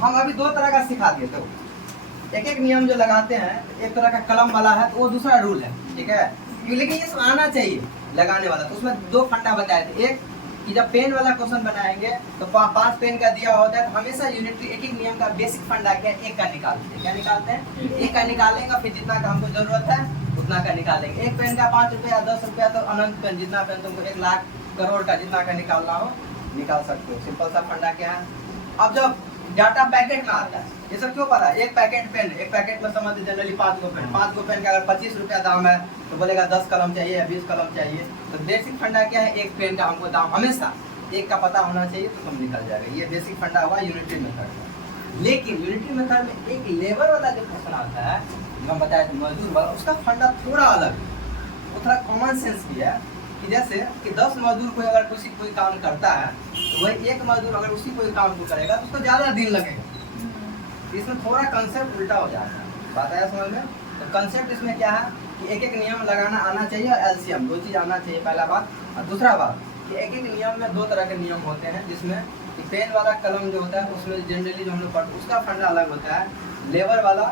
हम अभी दो तरह का सिखा दिए। तो एक एक नियम जो लगाते हैं, एक तरह का कलम वाला है तो वो दूसरा रूल है, ठीक है। लेकिन ये सब आना चाहिए लगाने वाला। तो उसमें दो फंडा बताए थे। एक कि जब पेन वाला क्वेश्चन बनाएंगे तो 5 पेन का दिया होता है, तो हमेशा यूनिटरी एक एक नियम का बेसिक फंडा क्या है, एक का निकालते हैं। क्या निकालते हैं? एक का निकालेंगे, फिर जितना का हमको जरूरत है उतना का निकालेंगे। एक पेन का 5 रुपया 10 रुपया, तो अनंत पेन, जितना पेन तुमको 1 लाख करोड़ का जितना का निकालना हो निकाल सकते हो। सिंपल सा फंडा क्या है। अब जब डाटा पैकेट में आता है, ये सब क्यों पता है? एक पैकेट पेन, एक पैकेट में समझ जनरली 5 गो पेन, 5 गो पेन का अगर 25 रुपया दाम है तो बोलेगा 10 कलम चाहिए या 20 कलम चाहिए। तो बेसिक फंडा क्या है, एक पेन का हमको दाम हमेशा एक का पता होना चाहिए, तो तुम निकल जाएगा। ये बेसिक फंडा हुआ यूनिटरी मेथड में। लेकिन यूनिटरी मेथड में एक लेबर वाला जो क्वेश्चन आता है, जो हम बताए थे मजदूर वाला, उसका फंडा थोड़ा अलग है। वो थोड़ा कॉमन सेंस भी है कि जैसे कि 10 मजदूर कोई अगर कोई काम करता है तो वही एक मजदूर अगर उसी कोई काम को करेगा तो उसको ज़्यादा दिन लगेगा। इसमें थोड़ा कंसेप्ट उल्टा हो जाता है। बात आया समझ में? तो कंसेप्ट इसमें क्या है कि एक एक नियम लगाना आना चाहिए और एलसीएम, दो चीज़ आना चाहिए, पहला बात। और दूसरा बात कि एक एक नियम में दो तरह के नियम होते हैं, जिसमें कि पेन वाला कलम जो होता है उसमें जनरली जो हम लोग पढ़ते उसका फंडा अलग होता है, लेबर वाला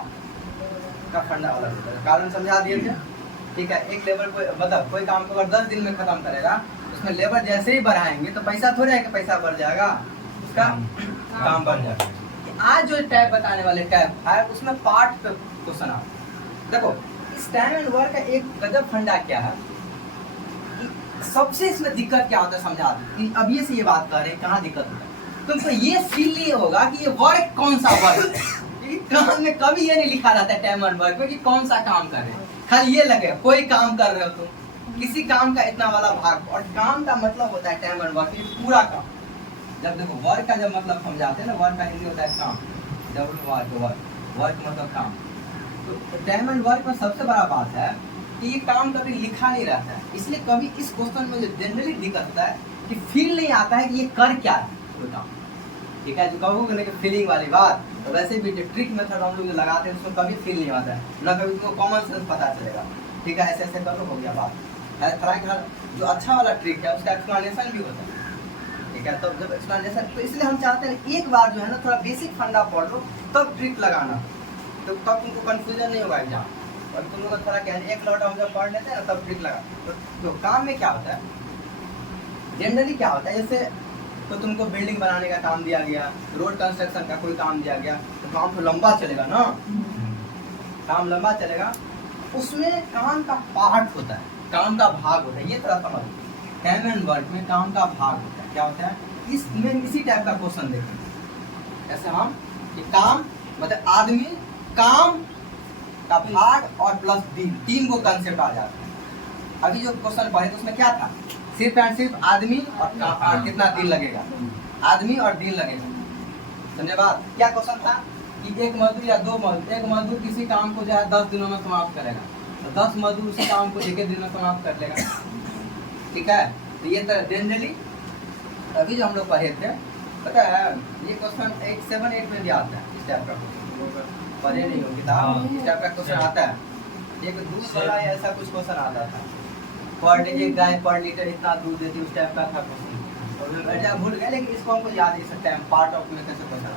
का फंडा अलग होता है। कारण समझा दिए थे, ठीक है। एक लेबर को मतलब कोई काम को अगर 10 दिन में खत्म करेगा, उसमें लेबर जैसे ही बढ़ाएंगे तो पैसा थोड़ा है कि पैसा बढ़ जाएगा, उसका काम बढ़ जाएगा। आज जो टैब बताने वाले टैब है उसमें पार्ट पे क्वेश्चन आता है। देखो इस टाइम एंड वर्क का एक गजब फंडा क्या है कि सबसे इसमें दिक्कत क्या होता है समझा दो। अब ये से ये बात कर रहे हैं कहाँ दिक्कत होता है, तुमको ये फील नहीं होगा कि ये वर्क कौन सा वर्क है। काम में कभी ये नहीं लिखा रहता है टाइम एंड वर्क में कि कौन सा काम कर रहे हैं, खाली ये लगे कोई काम कर रहे हो तुम, किसी काम का इतना वाला भाग। और काम का मतलब होता है टाइम एंड वर्क, ये पूरा काम। जब देखो वर्क का जब मतलब समझाते हैं ना, वर्क का हिंदी होता है काम, वर्क मतलब काम। तो टाइम एंड वर्क में सबसे बड़ा बात है कि ये काम कभी लिखा नहीं रहता है, इसलिए कभी इस क्वेश्चन में जो जनरली दिक्कत होता है कि फील नहीं आता है कि ये कर क्या है कोई काम, ठीक है। जो कहोगे ना कि फीलिंग वाली बात, तो वैसे भी ट्रिक मेथड हम लोग जो लगाते हैं उसमें कभी फील नहीं आता है, ना कभी तुमको कॉमन सेंस पता चलेगा, ठीक है। ऐसे ऐसे करो, हो गया बात है। थोड़ा जो अच्छा वाला ट्रिक है उसका एक्सप्लेनेशन भी होता है, ठीक है। तो जब एक्सप्लेनेशन, तो इसलिए हम चाहते हैं एक बार जो है ना थोड़ा बेसिक फंडा पढ़ लो तब ट्रिक लगाना, तो तब तुमको कंफ्यूजन नहीं होगा एग्जाम। और तुम लोग थोड़ा क्या है, एक लौट हम जब पढ़ लेते हैं ना तब ट्रिक लगा। तो काम में क्या होता है, जनरली क्या होता है, जैसे तो तुमको बिल्डिंग बनाने का काम दिया गया, रोड कंस्ट्रक्शन का कोई काम दिया गया, तो काम तो लंबा चलेगा ना, काम लंबा चलेगा। उसमें काम का पार्ट होता है, काम का भाग होता है। ये तरह समझ, टाइम एंड वर्क में काम का भाग होता है। क्या होता है, इसमें इसी टाइप का क्वेश्चन देखेंगे। ऐसे हम कि काम मतलब आदमी, काम का भाग और प्लस दिन, 3 को कंसेप्ट आ जाता है। अभी जो क्वेश्चन पढ़े तो उसमें क्या था, सिर्फ एंड सिर्फ आदमी और कितना दिन लगेगा, आदमी और दिन लगेगा, समझे बात। क्या क्वेश्चन था कि एक मजदूर या दो मजदूर, एक मजदूर किसी काम को जो है 10 दिनों में समाप्त करेगा, तो 10 मजदूर उसी काम को 1 दिन में समाप्त कर लेगा, ठीक है। तो ये तरह जनरली अभी जो हम लोग पढ़े थे, पता है ये क्वेश्चन 7-8 में भी आता है। इस टाइप का क्वेश्चन पढ़े नहीं हो किताब, इस टाइप का क्वेश्चन आता है। एक दूध वाला ऐसा कुछ क्वेश्चन आता था, पर डे एक गाय पर लीटर इतना दूध देती, उस टाइप का था क्वेश्चन। और भूल गए, लेकिन इसको हमको याद है इस टाइम पार्ट ऑफ में कैसे क्वेश्चन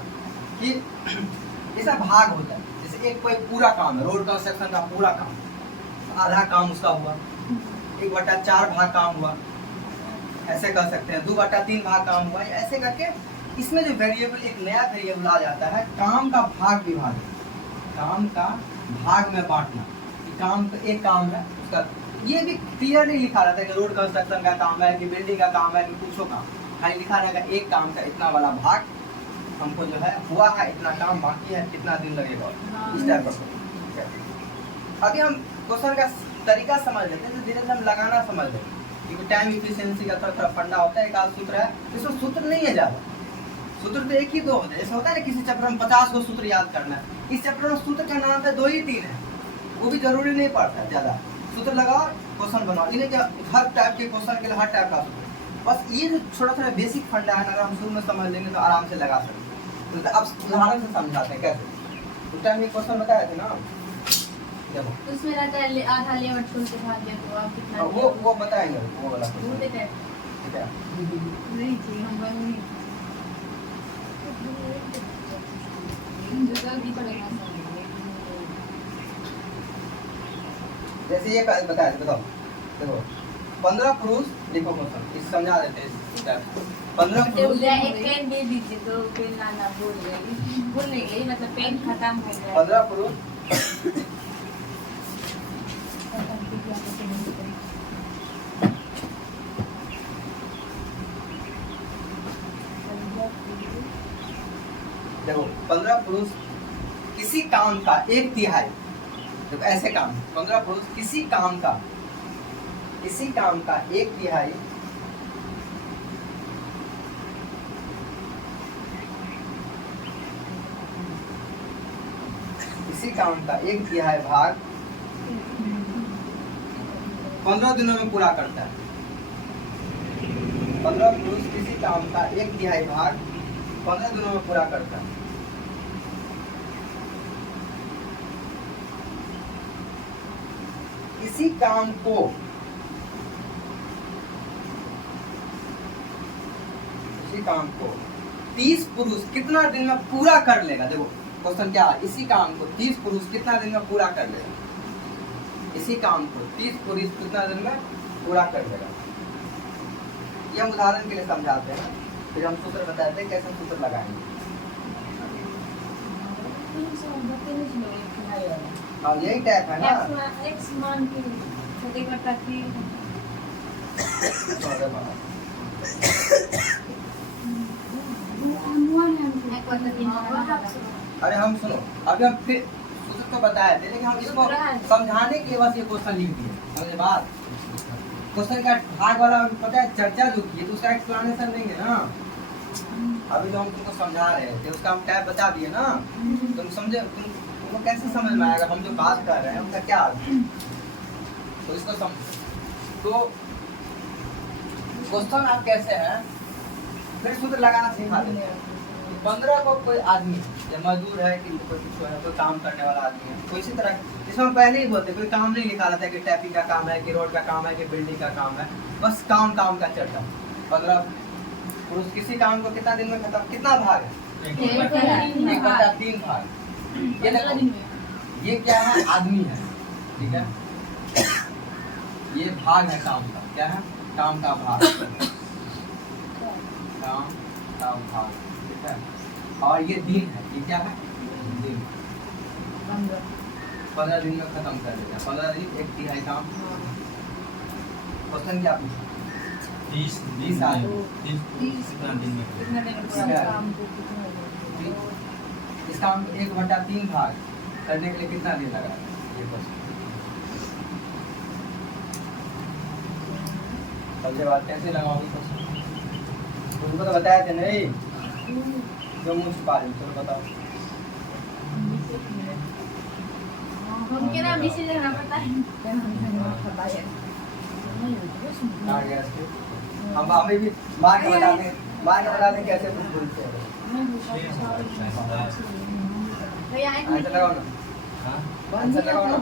कि ऐसा भाग होता है। जैसे एक कोई पूरा काम है, रोड कंस्ट्रक्शन का पूरा काम, आधा काम उसका हुआ, 1/4 भाग काम हुआ, ऐसे कर सकते हैं। 2/3 भाग काम हुआ, ऐसे करके इसमें जो वेरिएबल, एक नया वेरिएबल आ जाता है, काम का भाग विभाग, काम का भाग में बांटना। काम का एक काम है उसका, ये भी क्लियर नहीं लिखा रहता है कि रोड कंस्ट्रक्शन का काम है कि बिल्डिंग का काम है कि कुछ काम, खाली लिखा रहेगा एक काम का इतना वाला भाग हमको जो है हुआ है, इतना काम बाकी है, कितना दिन लगेगा, इस टाइप का। अभी हम क्वेश्चन का तरीका समझ लेते हैं, तो धीरे धीरे हम लगाना समझ लेंगे। क्योंकि टाइम इफिशिएंसी का थोड़ा फंडा होता है, एक आध सूत्र है, इसमें सूत्र नहीं है ज़्यादा, सूत्र तो 1 ही 2 होते हैं। ऐसा होता है ना किसी चैप्टर में 50 को सूत्र याद करना है, इस चैप्टर में सूत्र का नाम है 2 ही 3 है, वो भी जरूरी नहीं पड़ता है ज़्यादा। सूत्र लगाओ, क्वेश्चन बनाओ, इन्हें क्या हर टाइप के क्वेश्चन के लिए हर टाइप का सूत्र, बस ये जो थोड़ा थोड़ा बेसिक फंडा है, अगर हम शुरू में समझ लेंगे तो आराम से लगा सकते हैं। तो अब उदाहरण से समझाते हैं कैसे। उस टाइम ये क्वेश्चन बताया थे ना, देखो उसमें रहता है आधा लेवर छोड़ के भाग गया तो आप कितना, वो बताएंगे वो वाला क्वेश्चन, ठीक है। ठीक है। नहीं चाहिए हम बन नहीं। जल्दी पड़ेगा जैसे ये बताया बताओ देखो 15 पुरुष लिखो क्वेश्चन इस समझा देते हैं 15 पुरुष एक पेन दे दीजिए तो पेन लाना भूल गई मतलब पेन खत्म हो गया 15 पुरुष देखो 15 पुरुष किसी काम का 1/3 देखो ऐसे काम 15 पुरुष किसी काम का 1/3 किसी काम का 1/3 भाग 15 दिनों में पूरा करता है 15 पुरुष किसी काम का 1/3 भाग 15 दिनों में पूरा करता है इसी काम को इसी काम को 30 पुरुष कितना दिन में पूरा कर लेगा देखो क्वेश्चन क्या है इसी काम को 30 पुरुष कितना दिन में पूरा कर लेगा इसी काम को 30 पुरुष कितना दिन में पूरा कर लेगा ये हम उदाहरण के लिए समझाते हैं फिर हम सूत्र बताते हैं कैसे सूत्र लगाएंगे हाँ यही टाइप है ना एक्स मान के छोटे बटा की अरे हम सुनो अभी हम फिर सूत्र तो बताए थे लेकिन हम इसको समझाने के लिए बस ये क्वेश्चन लिख दिए समझे बात क्वेश्चन का भाग वाला पता है चर्चा जो की तो उसका एक्सप्लेनेशन देंगे ना अभी जो हम तुमको समझा रहे थे उसका हम टाइप बता दिए ना तुम समझे तुमको कैसे समझ में आएगा हम जो बात कर रहे हैं उनका क्या अर्थ है तो इसको समझो तो क्वेश्चन आप कैसे हैं फिर सूत्र लगाना सिखा देते हैं 15 को कोई आदमी या मजदूर है कि कोई कुछ है कोई काम करने वाला आदमी है तो इसी तरह इसमें हम पहले ही बोलते कोई काम नहीं लिखा रहता है कि टैपिंग का काम है कि रोड का काम है कि बिल्डिंग का काम है बस काम का चर्चा 15 पुरुष किसी काम को कितना दिन में खत्म कितना भाग है 1/3 भाग ये देखो ये क्या है आदमी है ठीक है ये भाग है काम का क्या है काम का भाग काम का भाग ठीक है और ये दिन है ये क्या है दिन 15 दिन में खत्म कर देता है 15 दिन 1/3 काम क्वेश्चन क्या पूछा 20 साल कितना दिन में इस काम को 1/3 भाग करने के लिए कितना दिन लगा ये क्वेश्चन सबसे बात कैसे लगाओगे क्वेश्चन तुमको तो बताया थे नहीं जो मुझ छुपा रही चलो बताओ हमके ना मैसेज रहना पड़ता है आ गया इसके हम हमें भी मार के बता दें कैसे कुछ बोलते हैं भैया एक आंसर लगाओ ना आंसर लगाओ ना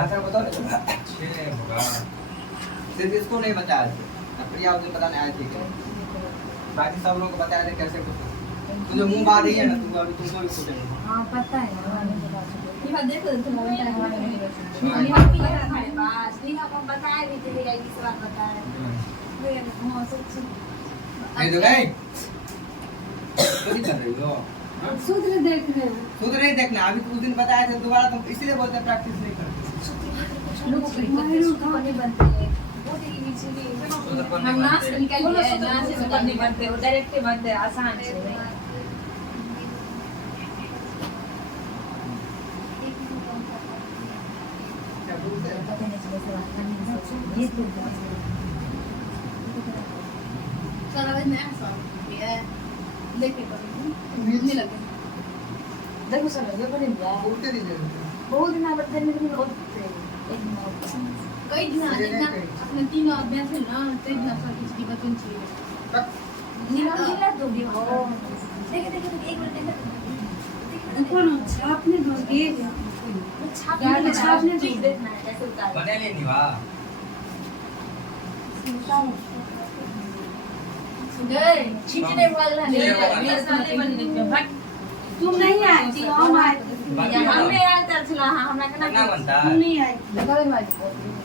आंसर बताओ ना 6 होगा सिर्फ इसको नहीं बताया थे प्रिया उसे बताने आए थे क्या बाकी सब लोग को बताया थे कैसे कुछ तू जो मुंह बात रही है ना तू अभी तुमको भी पूछेंगे हां पता है ये देखो तुम्हारे पास नहीं हम बताए भी थे ये सवाल बताए हां सच नहीं तो गए तो कर रही हो सूत्र देख रहे हो खुद नहीं देखना अभी तो उस दिन बताया था दोबारा तुम इसीलिए बोलते हैं प्रैक्टिस नहीं करते लोग नहीं बनते हैं वो तेरी नीचे हम नाच निकल गए नाच से करने बनते हो डायरेक्ट बनते आसान से देखो सर ये बड़े बोलते दीजिए बहुत दिन बाद करने में बहुत कई दिन अपने तीन अभ्यास है ना तेज ना सर किसी बतन चाहिए निकाल दो देखे एक मिनट कौन छापने दोगे छापने ठीक देखना है कैसे उतार बने ले निवा गए खींचने वाला है मेरे सामने बनने के बाद तुम नहीं आई थी, हम आए थे। हमें याद कर चला हां हमरा के ना बनता तुम नहीं आई थी।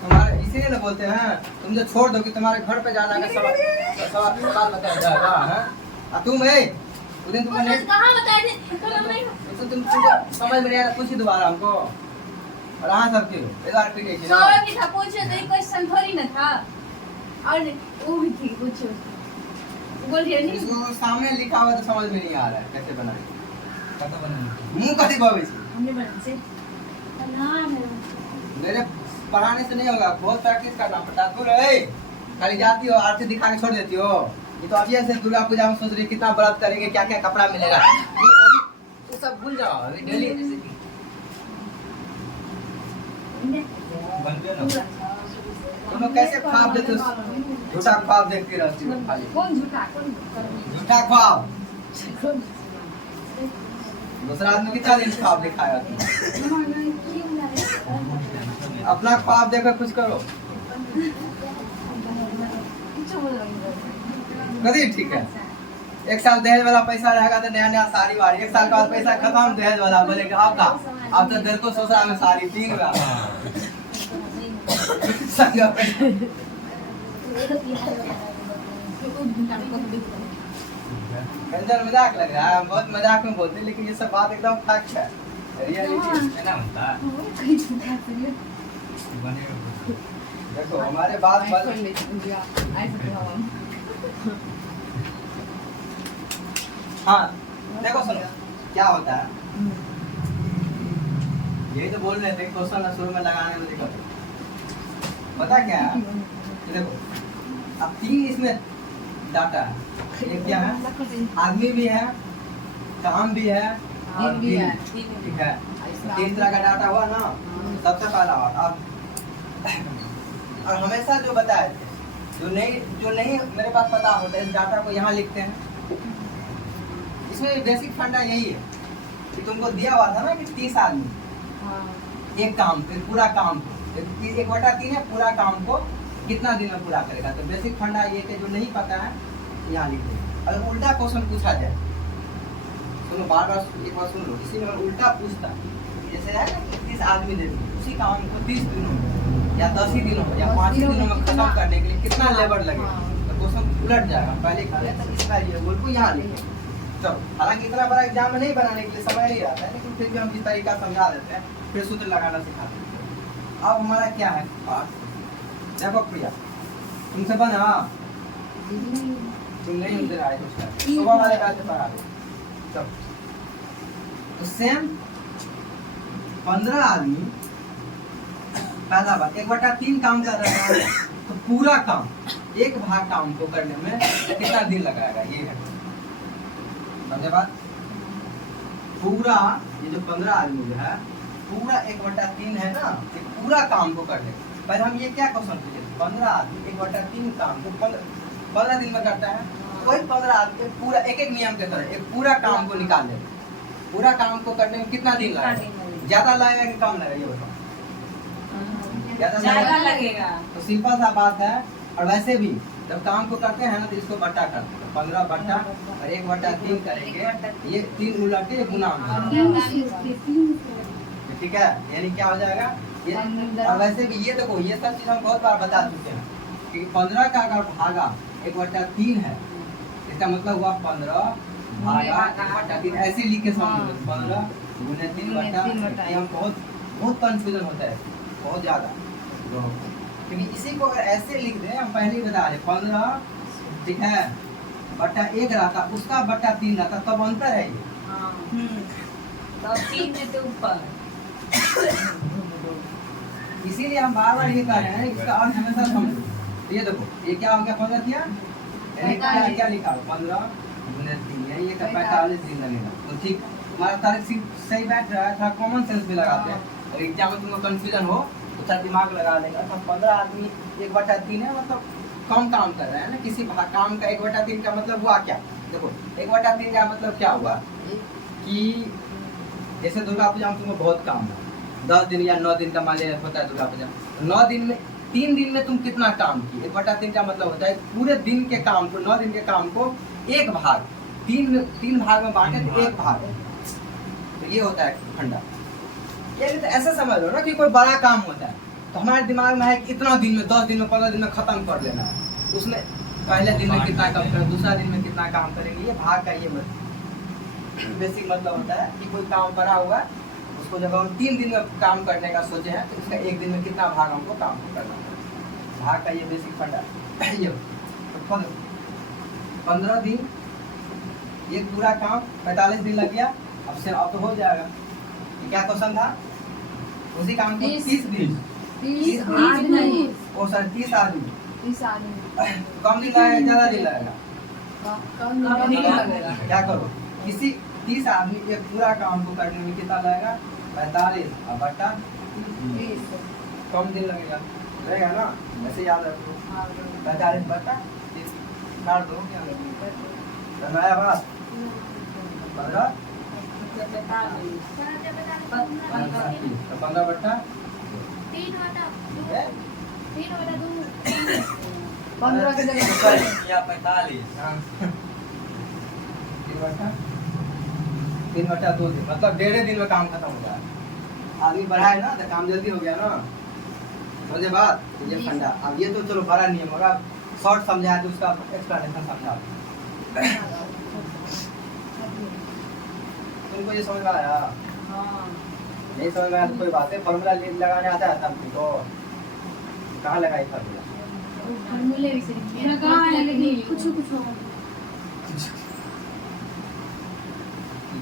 तुम्हारे इसीलिए ना बोलते हैं तुम जो छोड़ दो कि तुम्हारे घर पे जाना का सवाल बताया जाएगा हैं। तुम उस दिन तुमको नेट कहां बताए थे नहीं तुमको समझ में नहीं आया, पूछी दोबारा हमको। और हाँ सब क्यों एक बार फिर एक सौरभ भी था, पूछो तो क्वेश्चन थोड़ी ना था। और वो भी थी, पूछो बोल रही नहीं। इसको सामने लिखा हुआ तो समझ में नहीं आ रहा है कैसे बनाए। कत बने मुंह कथी भाभी छी हमने बना से ना मेरे पढ़ाने से नहीं होगा, बहुत प्रैक्टिस करना पड़ता है। तू रे खाली जाती हो आरती दिखा के छोड़ देती हो। ये तो अभी ऐसे दुर्गा पूजा में सोच रही कितना व्रत करेंगे, क्या क्या कपड़ा मिलेगा। ये अभी तो सब भूल जाओ, अभी डेली बन गया ना तुम लोग कैसे ख्वाब देखते हो, झूठा ख्वाब देखती रहती हो खाली। कौन झूठा कौन झूठा ख्वाब दूसरा आदमी कितना दिन ख्वाब दिखाया तुम। अपना ख्वाब देखकर कुछ करो। कभी ठीक है, एक साल दहेज वाला पैसा रहेगा तो नया नया साड़ी वाड़ी, एक साल के बाद पैसा खत्म दहेज वाला बोलेगा अब का अब तो दिल को सोचा में साड़ी 3 कंजर मजाक लग रहा है, हम बहुत मजाक में बोलते हैं लेकिन ये सब बात एकदम फैक्ट है, रियलिटी। ना बनता कहीं झूठा है। बने देखो हमारे बात हाँ देखो सुनो क्या होता है, यही तो बोल रहे थे क्वेश्चन शुरू में लगाने में दिक्कत पता क्या है। देखो अब 3 इसमें डाटा है, एक क्या है आदमी भी है, काम भी है और भी है, ठीक है। 3 तरह का डाटा हुआ ना, सबसे पहला अब और हमेशा जो बताए थे जो नहीं मेरे पास पता होता है इस डाटा को यहाँ लिखते हैं। इसमें बेसिक फंडा यही है कि तुमको दिया हुआ था ना कि 30 आदमी एक काम फिर पूरा काम को 1/3 है, पूरा काम को कितना दिन में पूरा करेगा। तो बेसिक फंडा ये कि जो नहीं पता है यहाँ लिख दो। अगर उल्टा क्वेश्चन पूछा जाए, सुनो बार बार एक बार सुन लो, इसी में उल्टा पूछता जैसे है ना 30 आदमी दे उसी काम को 30 दिनों में या 10 ही दिनों में या 5 ही दिनों में खत्म करने के लिए कितना लेबर लगेगा, तो क्वेश्चन उलट जाएगा। पहले खाले तो इसका ये बोल को यहाँ लिखे। चलो हालांकि इतना बड़ा एग्जाम में नहीं बनाने के लिए समय नहीं रहता है, लेकिन फिर भी हम जिस तरीका समझा देते हैं फिर सूत्र लगाना सिखाते हैं। अब हमारा क्या है पास, देखो प्रिया तुमसे बना तुम नहीं उधर आए कुछ सुबह वाले बैच पढ़ा दो। चलो तो सेम 15 आदमी पहला बात 1/3 काम कर रहा है तो पूरा काम 1 भाग काम को करने में कितना दिन लगाएगा ये है। समझे बात, पूरा ये जो 15 आदमी जो है पूरा 1/3 है ना, ये पूरा काम को करने पर हम ये क्या क्वेश्चन पूछे 15 आदमी 1/3 काम को 15 दिन में करता है, वही 15 आदमी पूरा एक नियम के तरह एक पूरा काम को निकाल ले। पूरा काम को करने में कितना दिन लगेगा, ज्यादा लगेगा कि कम लगेगा ये बताओ। ज्यादा लगेगा तो सिंपल सा बात है। और वैसे भी जब काम को करते हैं ना तो इसको बट्टा करते हैं, 15 बट्टा और 1/3 करेंगे, ये 3 उलटे गुना ठीक है, यानी क्या हो जाएगा ये। और वैसे भी ये देखो ये सब चीज हम बहुत बार बता चुके हैं कि 15 का अगर भागा 1/3 है इसका मतलब हुआ 15 भागा 1/3 ऐसे लिख के समझ लो 15 गुने 3/3। हम बहुत कंफ्यूजन होता है बहुत ज्यादा, क्योंकि इसी को अगर ऐसे लिख दे हम पहले ही बता रहे 15 ठीक है बट्टा 1 रहता उसका बट्टा 3 रहता तब अंतर है ये। तो 3 में तो ऊपर इसीलिए हम बार बार ये कह रहे हैं इसका अर्थ हमेशा समझो। तो ये देखो ये क्या हो गया 15 किया क्या लिखा 15 गुने 3 यानी ये 45 दिन लगेगा। तो ठीक हमारा तारीख सही बैठ रहा है, थोड़ा कॉमन सेंस भी लगाते हैं और एग्जाम में तुमको कंफ्यूजन हो तो थोड़ा दिमाग लगा लेगा। तो 15 आदमी 1/3 है मतलब कम काम कर रहे हैं ना, किसी काम का 1/3 का मतलब हुआ क्या, देखो 1/3 का मतलब क्या हुआ कि जैसे दुर्गा पूजा में तुमको बहुत काम है 10 दिन या 9 दिन का मान लिया होता है दुर्गा पूजा, 9 दिन में 3 दिन में तुम कितना काम किए 1/3 का मतलब होता है पूरे दिन के काम को 9 दिन के काम को 1 भाग 3 भाग में बांटे तो 1 भाग ये होता है फंडा। ये तो ऐसा समझ लो ना कि कोई बड़ा काम होता है तो हमारे दिमाग में है कि इतना दिन में 10 दिन में 15 दिन में खत्म कर लेना है, उसमें पहले दिन में कितना काम करें, दूसरा दिन में कितना काम करेंगे। ये भाग का ये बेसिक मतलब होता है कि कोई काम पड़ा हुआ है उसको जब हम 3 दिन में काम करने का सोचे हैं तो उसका 1 दिन में कितना भाग हमको काम करना है। भाग का ये बेसिक फंडा ये तो 15 दिन ये पूरा काम 45 दिन लग गया, अब तो हो जाएगा। ये क्या क्वेश्चन था? उसी काम को 30 दिन 30 आदमी और सर 30 आदमी 30 आदमी कम दिन लगेगा ज़्यादा दिन लगेगा? कम नहीं लगेगा। क्या करो किसी 30 आदमी ये पूरा काम को करने में कितना लगेगा? 45 और बटा 30 कम दिन लगेगा ना, ऐसे याद रखो 45 बटा 30 काट दो क्या बनाया बात 15 तो 15 बटा 15 के जगह या 45 3 बटा 2 दिन मतलब 1.5 दिन में काम खत्म हो जाए। आदमी बढ़ाए ना तो काम जल्दी हो गया ना, समझे बात? ये फंडा। अब ये तो चलो बड़ा नियम होगा, शॉर्ट समझाया तो उसका एक्सप्लेनेशन समझा। तुमको ये समझ में आया? नहीं समझ में आया तो कोई बात है, फॉर्मूला लगाने आता है तब तुमको? कहाँ लगाई फॉर्मूला? फॉर्मूले भी सही मेरा कहाँ है लेकिन कुछ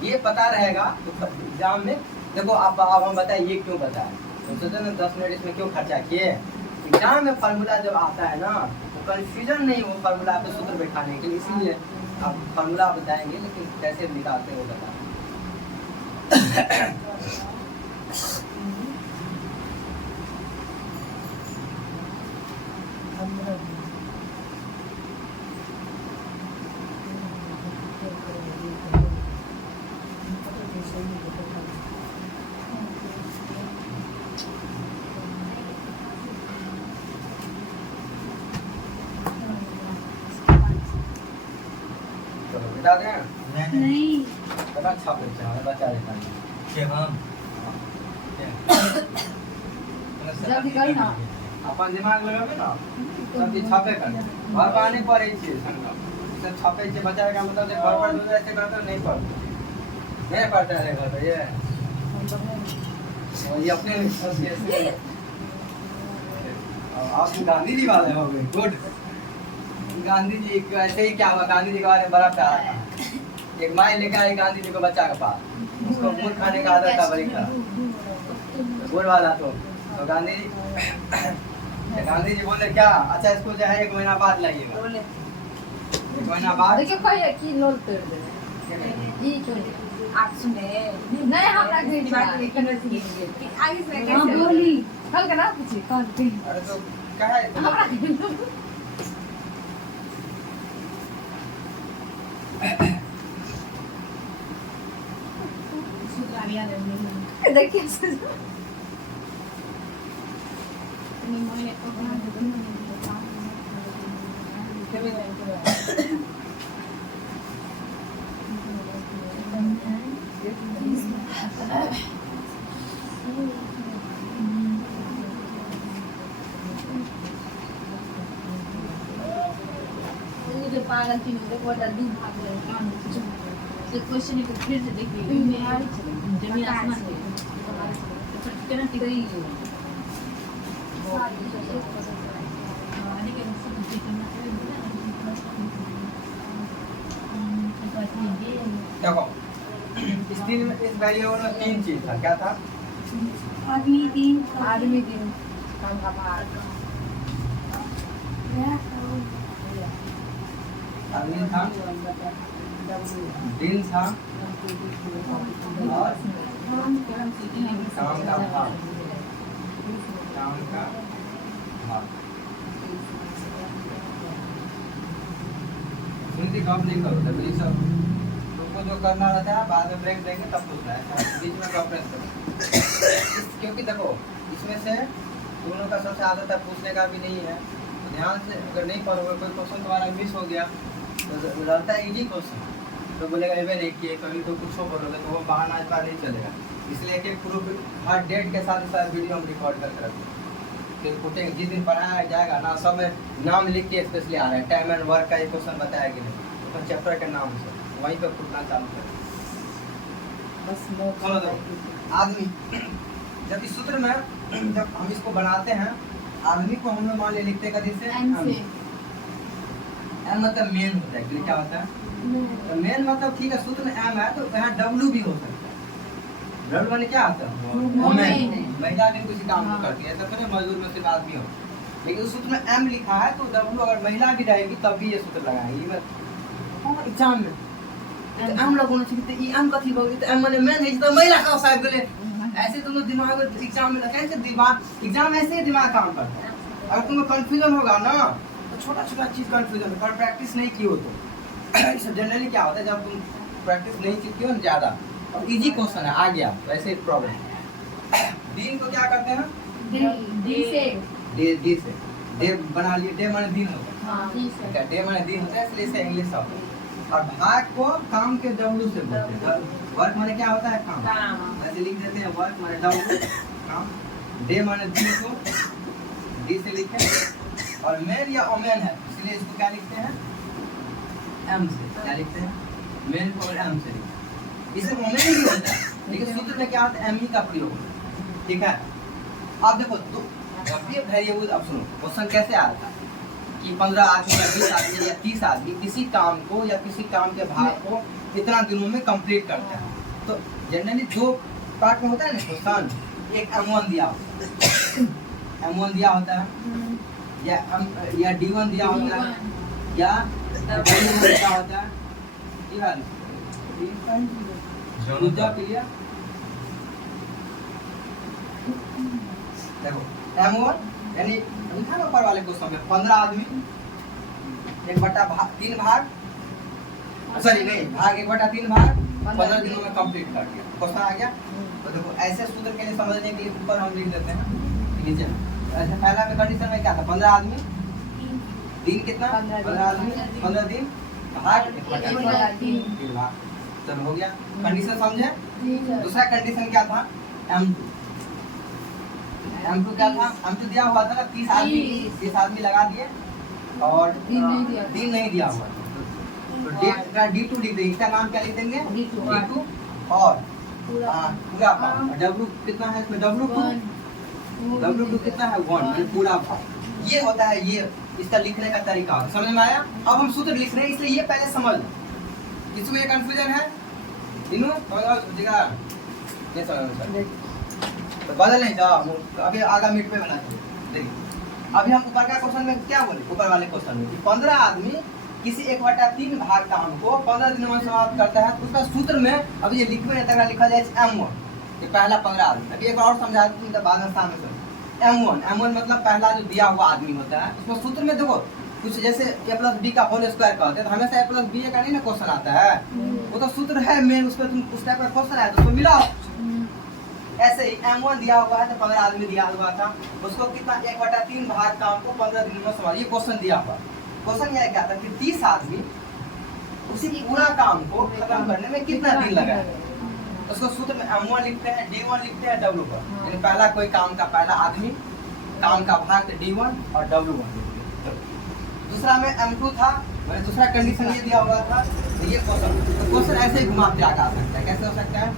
ये पता रहेगा तो एग्जाम में देखो। आप अब हम बताए ये क्यों बताए तो सोचो ना 10 मिनट इसमें क्यों खर्चा किए। एग्जाम में फार्मूला जब आता है ना तो कंफ्यूजन नहीं हो फार्मूला पे सूत्र बैठाने के लिए, इसीलिए आप फार्मूला बताएंगे लेकिन कैसे निकालते हो बता। बता दें नहीं बता छाप देते हैं बचा देता है के हम जल्दी कर ना। अपन दिमाग लगावे ना सब चीज छापे कर घर पर आने पर ही चीज सब छापे से बचाए का मतलब घर पर जो ऐसे करते नहीं पढ़ते है घर पे ये और ये अपने ऐसे आप गांधी जी वाले हो गए गुड। गांधी जी ऐसे ही क्या हुआ, गांधी जी के बारे में बड़ा प्यारा था। एक माँ लेकर आई गांधी जी को बच्चा के पास, उसको मूल खाने का आदत था बड़ी खराब गुड़ वाला। तो गांधी जी बोले क्या अच्छा इसको जो है 1 महीना बाद लाइएगा। 1 महीना बाद देखिए कोई की लोल कर दे ये क्यों आप सुने नहीं हमरा के बात लेकिन आगे से हां कैसे बोली कल का ना पूछी कल के अरे तो क्या है तो सुधारिया दे देखिए नहीं मोने को बना दे पागल थी देखो बड़ा दूर भाग रहे काम तो क्वेश्चन को फिर से देखिए मैं आ रही थी जमीन आसमान तो कितना गई देखो इस दिन में इस वेरिएबल में 3 चीज था, क्या था? आदमी दिन काम का भाग आदमी था, दिन था और काम का भाग। काम का भाग सुनती कब नहीं करो तभी सब तुमको जो करना रहता है बाद में ब्रेक देंगे तब पूछना है, बीच में कॉन्फ्रेंस करो। क्योंकि देखो इसमें से दोनों का सबसे आदत है पूछने का भी नहीं है, तो ध्यान से अगर नहीं पढ़ोगे कोई क्वेश्चन तुम्हारा मिस हो गया तो रहता है इजी क्वेश्चन तो बोलेगा ये नहीं किए, कभी तो कुछ बोलोगे तो वो बहाना इस बार नहीं चलेगा। इसलिए एक एक प्रूफ हर डेट के साथ साथ वीडियो हम रिकॉर्ड करके रखते हैं। फिर पूछेंगे जिस दिन पढ़ाया जाएगा ना, सब में नाम लिख के स्पेशली आ रहा है, टाइम एंड वर्क का एक क्वेश्चन बताया कि नहीं, तो चैप्टर के नाम से वहीं पर पूछना चालू करें। बस चलो देखो, आदमी जब इस सूत्र में जब हम इसको बनाते हैं, आदमी को हम लोग मान ले लिखते हैं कभी से एम से एम मतलब मेन होता है, कि क्या होता है तो मेन मतलब ठीक है, सूत्र में एम है तो यहाँ डब्ल्यू भी हो सकता है। डब्ल्यू माने क्या होता है वुमेन, महिला भी किसी काम को करती है, ऐसा थोड़ा मजदूर में सिर्फ आदमी हो। लेकिन उस सूत्र में एम लिखा है तो डब्ल्यू अगर महिला भी रहेगी तब भी ये सूत्र लगाएंगे एग्जाम में। तो एम लगना चाहिए, ये एम कथी बोल तो एम माने मेन है तो महिला का साहब बोले ऐसे तुम दिमाग में एग्जाम में लगाए तो दिमाग एग्जाम ऐसे ही दिमाग काम करता है। अगर तुम्हें कंफ्यूजन होगा ना तो छोटा छोटा चीज कंफ्यूजन पर प्रैक्टिस नहीं की हो तो जनरली क्या होता है, जब तुम प्रैक्टिस नहीं सीखती हो ना ज़्यादा और इजी क्वेश्चन है आ गया तो ऐसे प्रॉब्लम। दिन को क्या करते हैं डी से डे से डे बना लिए, डे माने दिन होता है, हाँ डी से ठीक है, डे माने दिन होता है इसलिए इसे इंग्लिश शब्द है। और भाग को काम के डब्ल्यू से बोलते हैं। वर्क माने क्या होता है काम, ऐसे लिख देते हैं वर्क माने डब्ल्यू काम, डे माने दिन को डी से लिखे, और मेन या ओमेन है इसलिए इसको क्या लिखते हैं एम से, क्या लिखते हैं मेन को एम से लिखते हैं। इसे ओमेन भी होता है लेकिन सूत्र में क्या होता है एम ही का प्रयोग होता है, ठीक है। अब देखो तो जब भी वेरिएबल, अब सुनो क्वेश्चन कैसे आता है कि 15 आदमी या 20 आदमी या 30 आदमी किसी काम को या किसी काम के भाग को कितना दिनों में कंप्लीट करते हैं। तो जनरली दो पार्ट में होता है ना क्वेश्चन, एक M1 दिया होता है, M1 दिया होता है या D1 दिया होता है या D1 दिया होता है, ठीक है दूसरा क्लियर। देखो M1 यानी लिखा ना ऊपर वाले क्वेश्चन में 15 आदमी 1/3 भाग, सॉरी नहीं भाग 1/3 भाग 15 दिनों में कंप्लीट कर दिया, क्वेश्चन आ गया। तो देखो ऐसे सूत्र के लिए समझने के लिए ऊपर हम लिख देते हैं नीचे ऐसे पहला में कंडीशन में क्या था 15 आदमी दिन कितना 15 आदमी 15 दिन भाग 1/3 भाग, चलो हो गया कंडीशन समझे। दूसरा कंडीशन क्या था M2 क्या था, M2 दिया हुआ था ना 30 आदमी लगा दिए और दिन नहीं दिया हुआ तो D2 लिख देंगे, इसका नाम क्या लिख देंगे D2 और पूरा काम। W कितना है इसमें W2 कितना है 1 पूरा काम। ये होता है, ये इसका लिखने का तरीका समझ में आया। अब हम सूत्र लिख रहे हैं इसलिए ये पहले समझ लो, किसी को कंफ्यूजन है तीनों तो बदल नहीं जाओ, अभी आगा मिनट पे बना देखिए। अभी हम ऊपर का क्वेश्चन में क्या बोले, ऊपर वाले क्वेश्चन में 15 आदमी किसी 1/3 भाग काम को 15 दिनों में समाप्त करता है, तो उसका सूत्र में अभी ये लिखवे नहीं तक लिखा जाए M1, ये पहला 15 आदमी। अभी एक और समझा दूं तो बाद में सामने से M1 मतलब पहला जो दिया हुआ आदमी होता है, उसमें सूत्र में देखो कुछ जैसे A+B का होल स्क्वायर कहते हैं तो हमेशा A+B का नहीं ना क्वेश्चन आता है, वो तो सूत्र है मेन, उस पर तुम उस टाइप का क्वेश्चन है तो उसको मिलाओ। ऐसे ही M1 दिया हुआ है तो 15 आदमी दिया हुआ था, उसको कितना 1/3 भाग काम को 15 दिन में समाप्त, ये क्वेश्चन दिया हुआ। क्वेश्चन यह क्या था कि 30 आदमी उसी पूरा काम को खत्म करने में कितना दिन लगा, उसको सूत्र में M1 लिखते हैं D1 लिखते हैं W पर, यानी पहला कोई काम का पहला आदमी काम का भाग D1 और W1। दूसरा में M2 था, मैंने दूसरा कंडीशन ये दिया हुआ था, तो ये क्वेश्चन ऐसे ही घुमा फिरा के आ सकता है। कैसे हो सकता है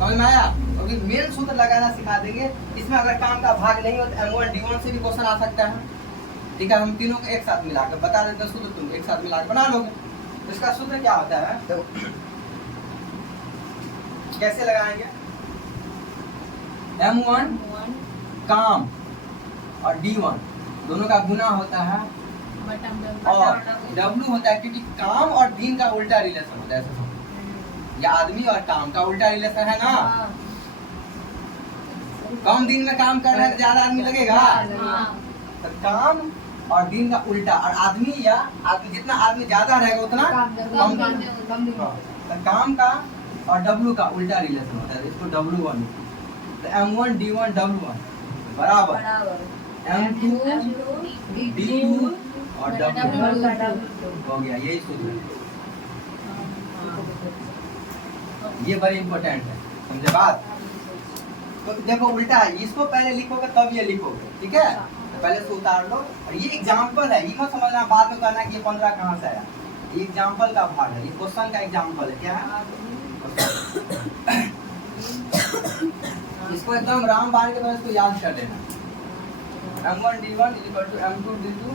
समझ में आया, क्योंकि मेन सूत्र लगाना सिखा देंगे। इसमें अगर काम का भाग नहीं हो तो M1 D1 से भी क्वेश्चन आ सकता है, ठीक है। हम तीनों को एक साथ मिलाकर बता देते हैं सूत्र, तुम एक साथ मिलाकर बना लोगे। तो इसका सूत्र क्या होता है तो कैसे लगाएंगे, M1 काम और D1 दोनों का गुना होता है और W होता है, क्योंकि काम और दिन का उल्टा रिलेशन होता है, या आदमी और काम का उल्टा रिलेशन है ना। कम दिन में काम कर रहे हैं तो ज्यादा आदमी लगेगा, तो काम और दिन का उल्टा, और आदमी या आदमी जितना आदमी ज्यादा रहेगा उतना कम दिन। तो काम का और W का उल्टा रिलेशन होता है, इसको W1। तो M1 D1 W1 बराबर M2 D2 और W हो गया, यही सूत्र है। ये बड़ी इंपॉर्टेंट है, समझे बात। तो देखो उल्टा है, इसको पहले लिखोगे तब ये लिखोगे, ठीक है। तो पहले से उतार लो। और ये एग्जाम्पल है, ये मत समझना बाद में कहना कि ये 15 कहाँ से आया। ये एग्जाम्पल का भाग है, ये क्वेश्चन का एग्जाम्पल है। क्या है? इसको एकदम राम बाण के तरह इसको याद कर लेना। M1 D1 = M2 D2।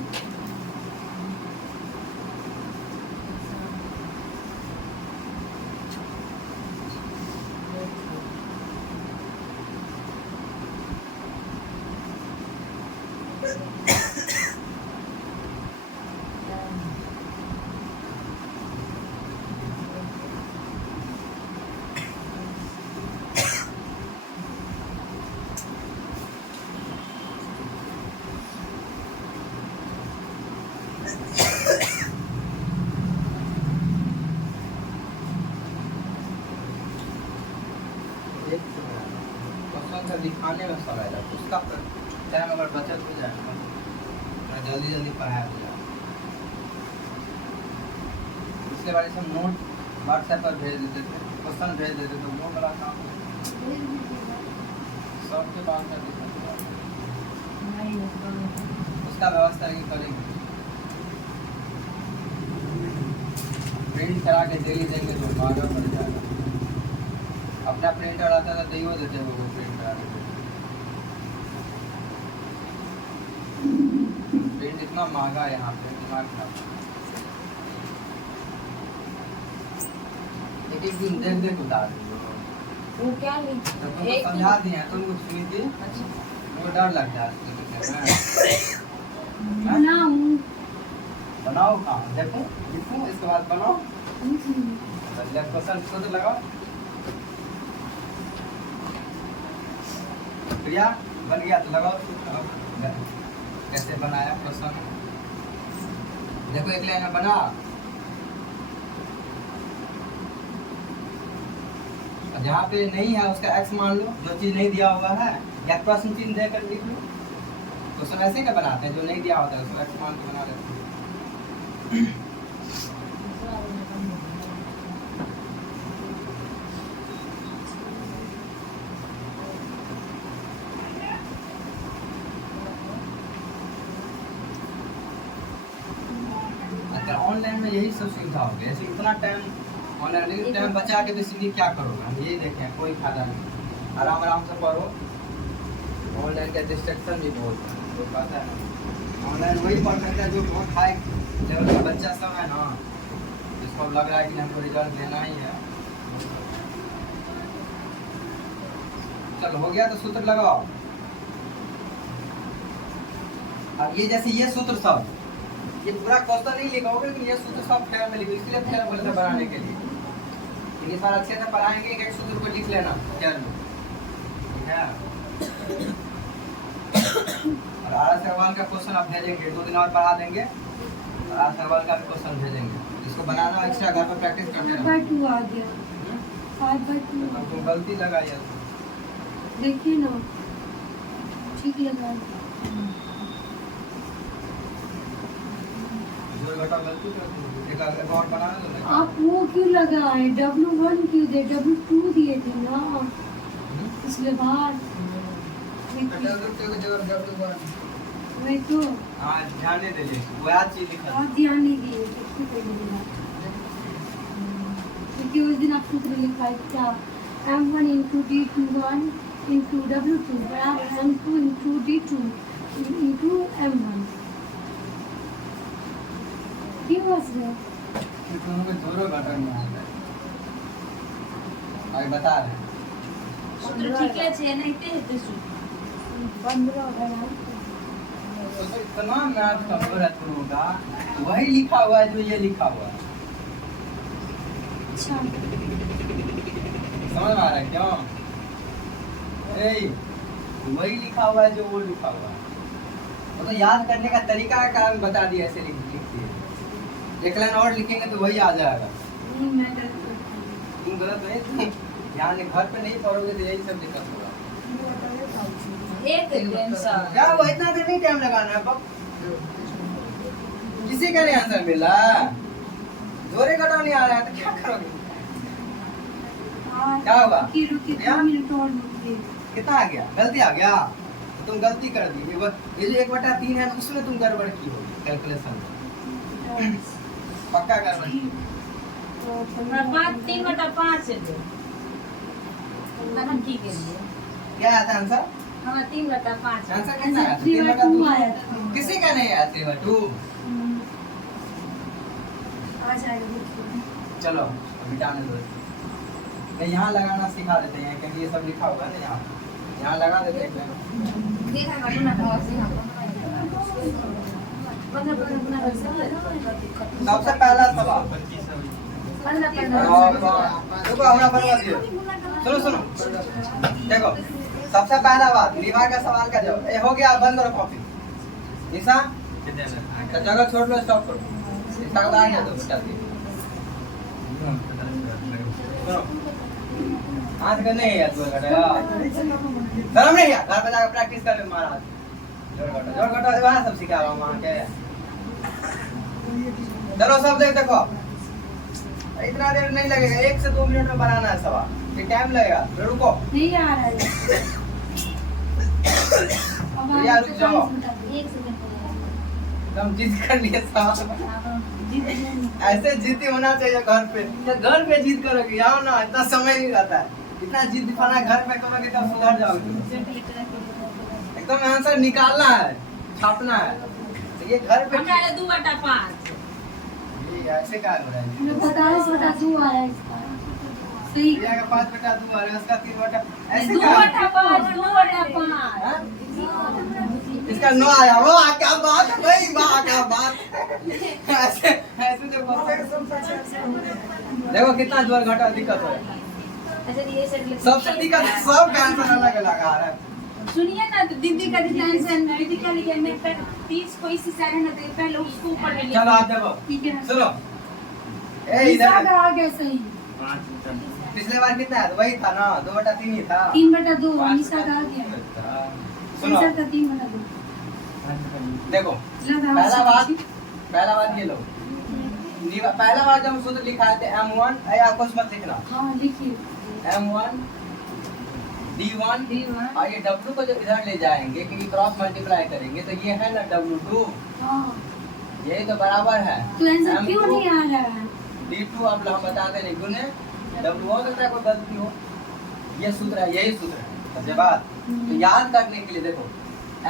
दिखाने में समय लगता है, उसका टाइम अगर बचत हो जाए तो जल्दी जल्दी पढ़ाया हो जाए। उसके बाद हम नोट व्हाट्सएप पर भेज देते थे, क्वेश्चन भेज देते थे, वो बड़ा काम सबके बाद में उसका व्यवस्था की करेंगे। प्रिंट करा के डेली देंगे तो महंगा पड़ जाएगा। अपना प्रिंटर आता था तो ही देते वो प्रिंट करा के। प्रिंट इतना महंगा है यहाँ पे, दिमाग खराब। एक दिन देख देख उतार वो क्या तुमको समझा दिए हैं, तुम कुछ सुनी थी। मुझे डर लगता है बनाओ कहाँ देखो लिखो, इसके बाद बनाओ। क्वेश्चन खुद लगाओ। प्रिया बन गया तो लगाओ। कैसे बनाया क्वेश्चन देखो, एक लाइन में बना। जहाँ पे नहीं है उसका एक्स मान लो, जो चीज नहीं दिया हुआ है, या प्रश्न चिन्ह देकर लिख लो। क्वेश्चन ऐसे क्या बनाते हैं, जो नहीं दिया होता है उसको एक्स मान के बना लेते हैं। ऑनलाइन में यही सब सुविधा हो गया। ऐसे इतना टाइम ऑनलाइन, लेकिन टाइम बचा के बेसिकली क्या करोगे, हम यही देखें, कोई फायदा नहीं। आराम आराम से पढ़ो। ऑनलाइन का डिस्ट्रैक्शन भी बहुत है, तो पता है ऑनलाइन वही पढ़ सकता है जो बहुत हाई लेवल का बच्चा सब है ना, जिसको लग रहा है कि हमको रिजल्ट देना ही है। चलो हो गया तो सूत्र लगाओ। अब ये जैसे ये सूत्र सब, ये पूरा क्वेश्चन नहीं लिखोगे, लेकिन ये सूत्र सब फेयर में लिखो, इसलिए फेयर बोलते बनाने के लिए। ये सारा अच्छे से पढ़ाएंगे, एक एक सूत्र को लिख लेना फेयर में, ठीक है। और आर सवाल का क्वेश्चन आप भेजेंगे, 2 दिन और पढ़ा देंगे। और आर सवाल का भी क्वेश्चन भेजेंगे, इसको बनाना एक्स्ट्रा घर पर प्रैक्टिस करते रहना। 5/2 आ गया, 5/2 तो गलती लगाई है, देखिए ना, ठीक लगा। गलती एक और बनाना तो आप वो क्यों लगाए, W1 क्यों दे, W2 दिए थे ना पिछले बार। वही तो ध्यान नहीं दिए, वो आज चीज लिखा आप ध्यान नहीं दिए, क्योंकि उस दिन आप सूत्र लिखा है क्या, M1 × D21 × W2 बराबर M2 × D2 × M1। क्यों हंस रहे? दोनों घटा नहीं आता है, आगे बता रहे हैं। सूत्र ठीक है नहीं ते सूत्र 15 है। तो इतना मैथ कमजोर है तुम लोगों का, वही लिखा हुआ है जो ये लिखा हुआ है। अच्छा समझ में आ रहा है क्यों? वही लिखा हुआ है जो वो लिखा हुआ है। वो तो याद करने का तरीका का कारण बता दिया, ऐसे लिखती है। एक लाइन और लिखेंगे तो वही आ जाएगा। नहीं, मैं गलत करती हूँ। तुम गलत नहीं, ध्यान घर पे नहीं पढ़ोगे तो यही सब दिक्कत होगा। एक टेंशन क्या वो इतना देर नहीं टाइम लगाना है, किसी का नहीं आंसर मिला, जोरे घटाव नहीं आ रहा है तो क्या करोगे? क्या होगा? रुकिए क्या? 2 मिनट और रुकिए। कितना आ गया? गलती आ गया? तुम गलती कर दी। ये जो 1/3 है उसमें तुम गड़बड़ की होगी कैलकुलेशन में। पक्का गड़बड़ की। बात 3/5 है। हम ठीक है। क्या आता है आंसर? हाँ 3/5। आंसर कितना आया? 3/2 आया 3/2। किसी का नहीं आया 3/2। आ जाएगा देखिए। चलो अभी जाने दो। मैं यहाँ लगाना सिखा देते हैं क्योंकि ये सब लिखा होगा ना यहाँ लगा देते हैं। सबसे पहला सवाल देखो हमारा बर्बाद दियो। सुनो देखो सबसे पहला बात निभा का सवाल का जवाब ये हो गया। बंद करो कॉपी निशा तो जगह छोड़ लो स्टॉप करो। इसका उदाहरण दे दो बेटा दी। सुनो आज का नहीं है तू घटा शर्म नहीं है। घर पे जाकर प्रैक्टिस कर महाराज। जोड़ घटा वहाँ सब सिखा हुआ वहाँ के। चलो सब देखो इतना देर नहीं लगेगा। 1 से 2 मिनट में बनाना है सवाल। फिर टाइम लगेगा। रुको नहीं आ रहा है। यार रुक जाओ। 1 सेकंड तुम जिद कर लिए सवाल। ऐसे जीती होना चाहिए घर पे। घर पे जीत करोगे आओ ना इतना समय नहीं रहता है। इतना जिद दिखाना घर पे करोगे तब सुधर जाओगे। एकदम आंसर निकालना है छापना है। तो ये घर पे हमारे 2/5। ये ऐसे क्या हो रहा है? 45/2 आया इसका। सही ये अगर 5/2 आ रहा है उसका 3/2 ऐसे क्या? 2/5। हाँ? इसका 9 आया। वो क्या बात है भाई वाह क्या बात। ऐसे ऐसे देखो कितना जोर घटा दिक्कत हो रहा है। अच्छा ये सेट सबसे दिक्कत सब का आंसर अलग अलग आ रहा है। सुनिए ना तो दीदी का टेंशन दीदी का लिए मैं 30 को इसी से है ना तो पहले उसको ऊपर ले लिया। चलो आप देखो ठीक है। सुनो ए निशा इधर का आ गया सही। पिछले बार कितना है? वही था ना 2/3 ही था। 3/2 निशा का आ गया। सुनो निशा का 3/2 देखो पहला बात ये लो। पहला बार जब हम सूत्र लिखाए थे M1 आपको मत लिखना। हाँ लिखिए। M1 D1 और ये W को जब इधर ले जाएंगे क्योंकि क्रॉस मल्टीप्लाई करेंगे तो ये है ना W2 हाँ यही तो बराबर है। तो आंसर क्यों नहीं आ रहा है? D2 आप लोग बताते नहीं गुने W हो सकता है कोई गलती हो। ये सूत्र है यही सूत्र है सबसे बात। तो याद करने के लिए देखो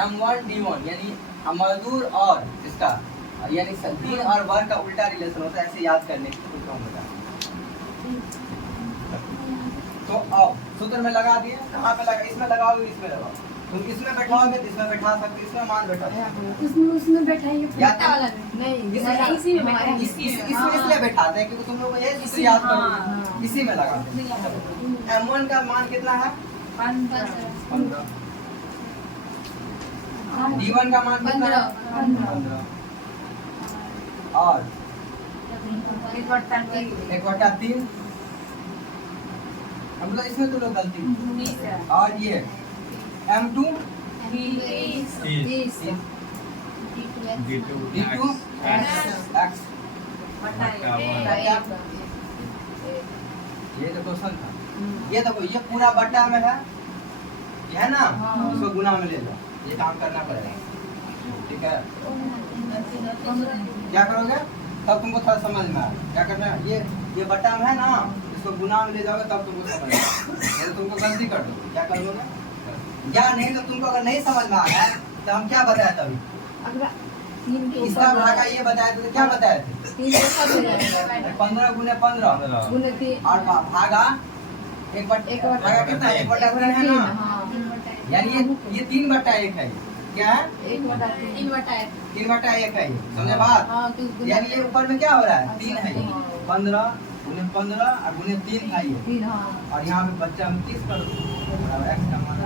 M1 D1 यानी मजदूर और इसका यानी दिन और वर्ग का उल्टा रिलेशन होता है। ऐसे याद करने के लिए हम बता तो आओ सूत्र में लगा दिए। कहाँ पे लगा? इसमें लगाओगे इसमें लगाओ। तुम इसमें बैठाओगे तो इसमें बैठा सकते इसमें मान बैठा उसमें बैठाइए। या इसी में बैठा है। इसमें इसलिए बैठाते हैं क्योंकि तुम लोग ये सूत्र याद करोगे इसी में लगाते हैं। M1 का मान कितना है? 15। D1 का मान कितना है? 15 और 1/3 हम लोग इसमें तो लोग गलती। और ये M2 D2 X ये तो क्वेश्चन था। ये देखो ये पूरा बट्टा में है ये है ना इसको गुना में ले लो। ये काम करना पड़ेगा ठीक है। क्या करोगे तब तुमको थोड़ा समझ में आएगा क्या करना है। ये बट्टा में है ना इसको गुना में ले जाओगे तब तुमको समझ में आएगा। नहीं तो तुमको गलती कर दो क्या कर लोगे या नहीं तो तुमको अगर नहीं समझ में आया तो हम क्या बताए तभी इसका भागा ये बताए थे तो क्या बताए थे 15 गुने 15 और भागा 1/3 भागा कितना 1/3 है ना। यानी ये 3/1 है। क्या है 3/1 है। समझे बात? यानी ये ऊपर में क्या हो रहा है 3 है। 15 गुने 15 और गुने 3 है ये और यहाँ पे बच्चा में 30 कर दो x का मान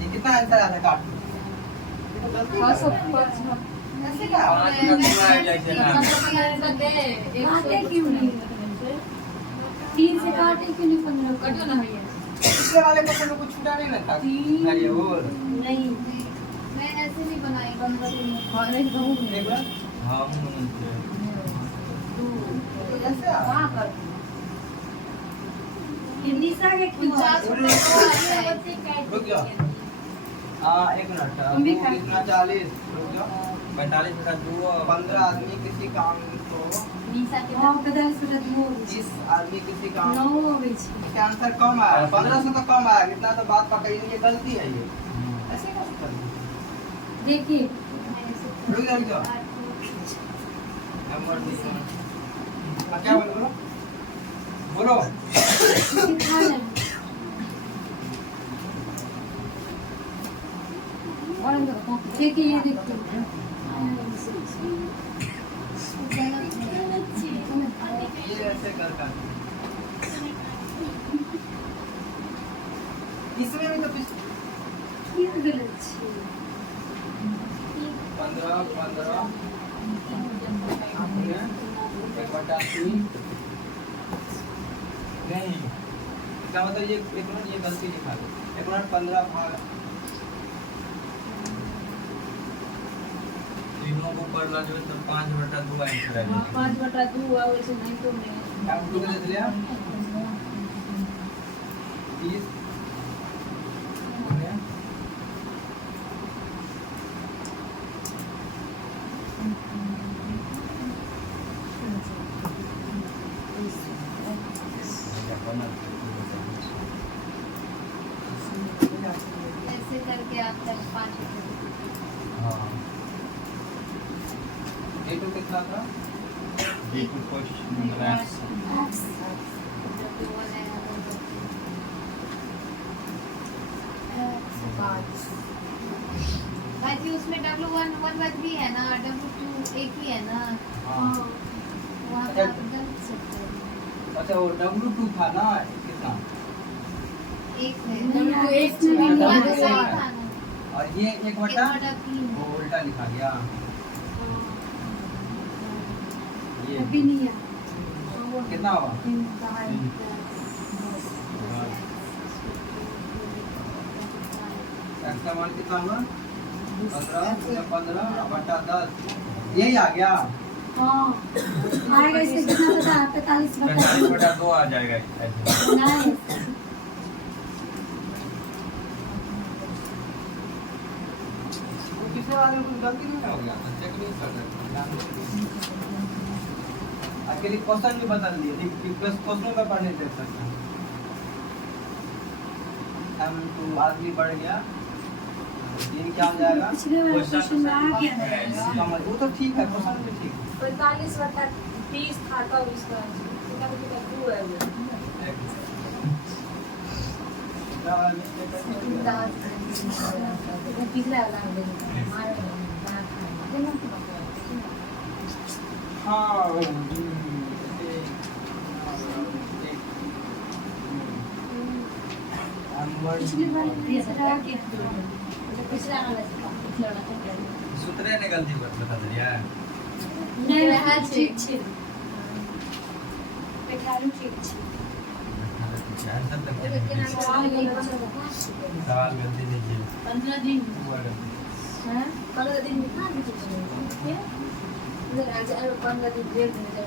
ये कितना आंसर आता है काट ऐसे क्या काटे क्यों नहीं? 3 से काटे क्यों नहीं? 15 कटो ना भैया। पिछले वाले क्वेश्चन में कुछ छूटा नहीं ना था। अरे और नहीं मैं ऐसे नहीं बनाई 15 एक बार ऐसे आ निशा के क्यों 49 रुपए को आता है। रुक जाओ। एक मिनट। हम भी खा- कितना 40? रुक जाओ। 45 बटा 2 15 आदमी किसी काम को, निशा के हां कदा से दो 30 आदमी किसी काम नो होवे छै इसका आंसर कम आया। 15 से तो कम आया। इतना तो बात पकड़ी नहीं, ये गलती है ये। ऐसे कैसे कर दी? देखिए रुक जाओ, रुक जाओ। नंबर दीजिए। क्या बोलो बोलो? सिखा ले देखिए ये देखिए ये ऐसे कर इसमें भी तो क्या गलत छै 15 एक बटा 3 नहीं, इसका मतलब ये एक मिनट, ये गलती लिखा है। एक मिनट 15 भाग तीनों को पढ़ ला जो तो 5 बटा 2 आंसर है। 5 बटा 2 आवे छै नहीं तो मैं आप लोग ले लिया 30 ऐसे करके आप तक 5 रुपए। हां ये तो कितना था? देखो क्वेश्चन मैथ्स बाकी उसमें W1 1/3 है ना, W2 एक ही है ना, हाँ। वहाँ पे आप कर सकते हो। अच्छा वो W2 था ना, कितना? एक है नहीं, W2 एक में नहीं वहाँ है। पे सही था ना, और ये एक बटा 1/3 वो उल्टा लिखा गया। ये अभी नहीं है कितना हुआ? x का मान कितना हुआ? 15 बटा 10 यही आ गया। हाँ आएगा इससे कितना बता 45 बता 45 बटा 2 आ जाएगा ऐसे। नहीं पिछले वाले में कुछ गलती नहीं हो गया, चेक नहीं कर रहे। अकेले क्वेश्चन भी बदल दिए, क्वेश्चनों का पढ़ने दे सकते हैं। हम तो आदमी बढ़ गया, दिन क्या हो जाएगा? पिछले वाले क्वेश्चन में आ गया है वो तो ठीक है, क्वेश्चन भी ठीक है। 45 बटा 30 था तो इसका कितना बटा 2 है वो क्या वाला mistake है? पिछला वाला हाँ पिछले वाले से आ गया पिछला वाला सूत्रे ने गलती बता दिया। नहीं रहा ठीक छै पेटारू ठीक छै आंसर तक क्या सवाल गलती लीजिए। 15 दिन हुआ गलती। हैं 15 दिन में कहां बीते छै इधर आज 15 दिन डेढ़ दिन जब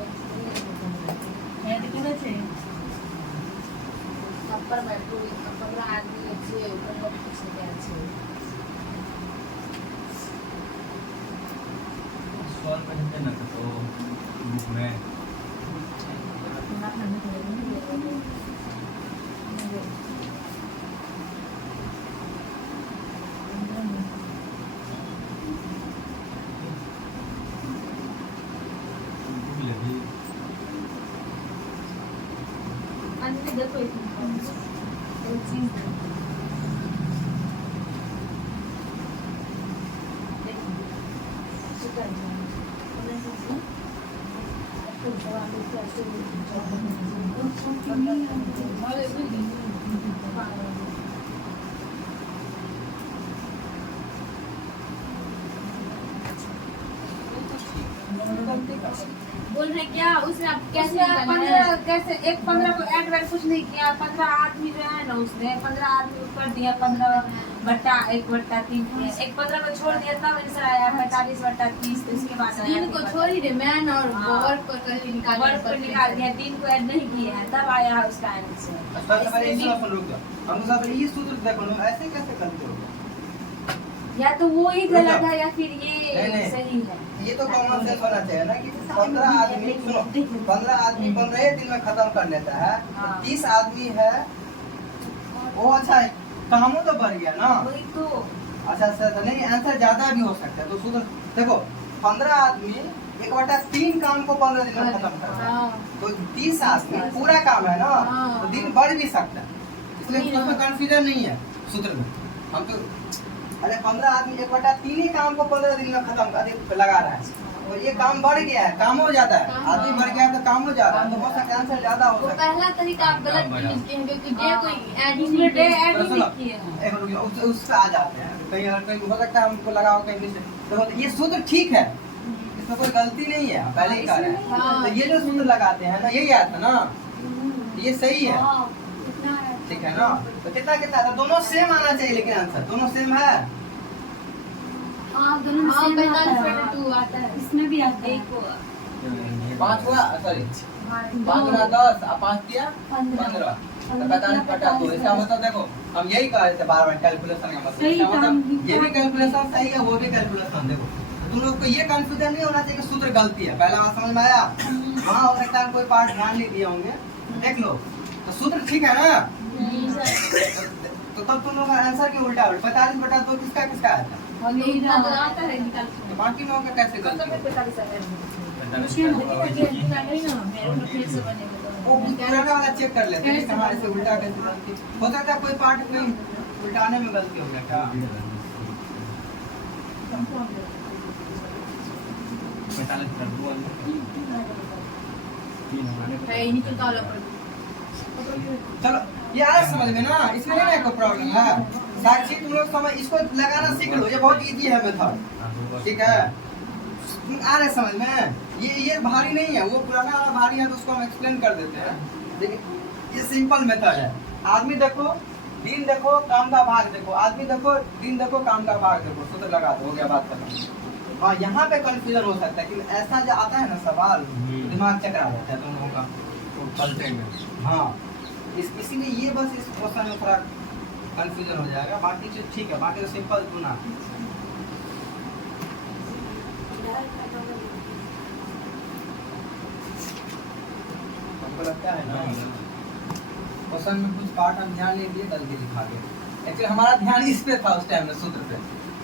है कितना छै पर मैं पूरी 15 आदमी छै ऊपर कुछ क्या छै सॉल्व करते ना तो बुक में देखो एक चीज बोल रहे क्या उसने आप कैसे 15 कैसे एक 15 को ऐड वैड कुछ नहीं किया, 15 आदमी जो है ना उसने 15 आदमी कर दिया, 15/1/3 किया, एक 15 को छोड़ दिया तब आंसर आया 45/30, तो इसके बाद आया दिन को छोड़ ही दे, मैन और हाँ। वर्क को करके निकाल वर्क को निकाल दिया, दिन को ऐड नहीं किया है तब आया उसका आंसर। सबसे पहले इस सुन रुक जाओ, हम सब ये सूत्र देखो ना, ऐसे कैसे करते हो? या तो वो ही गलत है या फिर नहीं, ये नहीं। सही है। ये तो कॉमन सेंस होना चाहिए ना कि 15 आदमी, सुनो 15 आदमी 15 दिन में खत्म कर लेता है, हाँ। 30 आदमी है वो, अच्छा है, कामों तो बढ़ गया ना। वही तो अच्छा तो नहीं, आंसर ज्यादा भी हो सकता है, तो सूत्र देखो 15 आदमी 1/3 काम को 15 दिन में खत्म करता है, हाँ। तो 30 आदमी पूरा काम है ना, हाँ। तो दिन बढ़ भी सकता है, इसलिए उसमें कंफ्यूजन नहीं है सूत्र में। हम तो अरे 15 आदमी 1/3 ही काम को 15 दिन में खत्म कर लगा रहा है, और ये काम बढ़ गया है, काम हो जाता है, आदमी बढ़ गया है तो काम हो जा रहा है, तो हो सकता है आंसर ज्यादा हो वो सकता है। पहला तरीका आप गलत यूज किए हैं, क्योंकि डे कोई ऐड ही उसमें नहीं डे किया। ऐड ही सुनो, नहीं किया है। एक मिनट, उस पे आ जाते हैं, कहीं अगर कहीं हो सकता है हमको लगा हो कहीं मिस, देखो तो ये सूत्र ठीक है, इसमें कोई गलती नहीं है, पहले ही कह रहे हैं। हाँ। तो ये जो सूत्र लगाते हैं ना, यही आया था ना, ये सही है, हाँ, इतना है। ठीक है ना। तो कितना कितना था, दोनों सेम आना चाहिए, लेकिन आंसर दोनों सेम है। हाँ, दोनों में हाँ, same 45/2 आता है। इसमें भी आता है। 5 हुआ, सॉरी 5 गुना 10 और 5 दिया 15, तो 45/2। इसका मतलब देखो हम यही कह रहे थे बार बार, कैलकुलेशन का मतलब, सही इसका काम मतलब भी ये भी कैलकुलेशन सही है, वो भी कैलकुलेशन। देखो तुम लोग को ये कंफ्यूजन नहीं होना चाहिए कि सूत्र गलती है, पहला बात समझ में आया। हाँ, हो सकता है कोई पार्ट ध्यान नहीं दिए होंगे, देख लो तो सूत्र ठीक है ना। तो तब तुम लोग का आंसर क्यों उल्टा उल्टा, 45/2 किसका किसका आया था, और ये इतना तो आता है निकाल के। तो बाकी लोगों का कैसे गलती हो? वो पुराना वाला चेक कर लेते हैं कहाँ ऐसे उल्टा कैसे गलती हो सकता है, कोई पार्ट में उल्टाने में गलती हो गया क्या? 45/2 है, इन्हीं को काला पड़ चलो ये आया समझ में ना, इसमें नहीं ना कोई प्रॉब्लम है। साक्षी तुम लोग समझ, इसको लगाना सीख लो, ये बहुत इजी है मेथड, ठीक है। तुम आ रहे समझ में, ये भारी नहीं है, वो पुराना वाला भारी है तो उसको हम एक्सप्लेन कर देते हैं, लेकिन ये सिंपल मेथड है। आदमी देखो, दिन देखो, काम का भाग देखो, आदमी देखो, दिन देखो, काम का भाग देखो, सूत्र लगा दो, हो गया बात खत्म। हाँ, यहाँ पे कंफ्यूजन हो सकता है कि ऐसा जो आता है ना सवाल, दिमाग चकरा जाता है तुम लोगों का। हाँ, इसीलिए ये बस इस क्वेश्चन में थोड़ा कंफ्यूजन हो जाएगा, बाकी चीज ठीक है, बाकी तो सिंपल गुना। हमको लगता है ना क्वेश्चन में कुछ पार्ट हम ध्यान नहीं दिए, गलती लिखा गया। एक्चुअली हमारा ध्यान इस पे था उस टाइम में, सूत्र पे,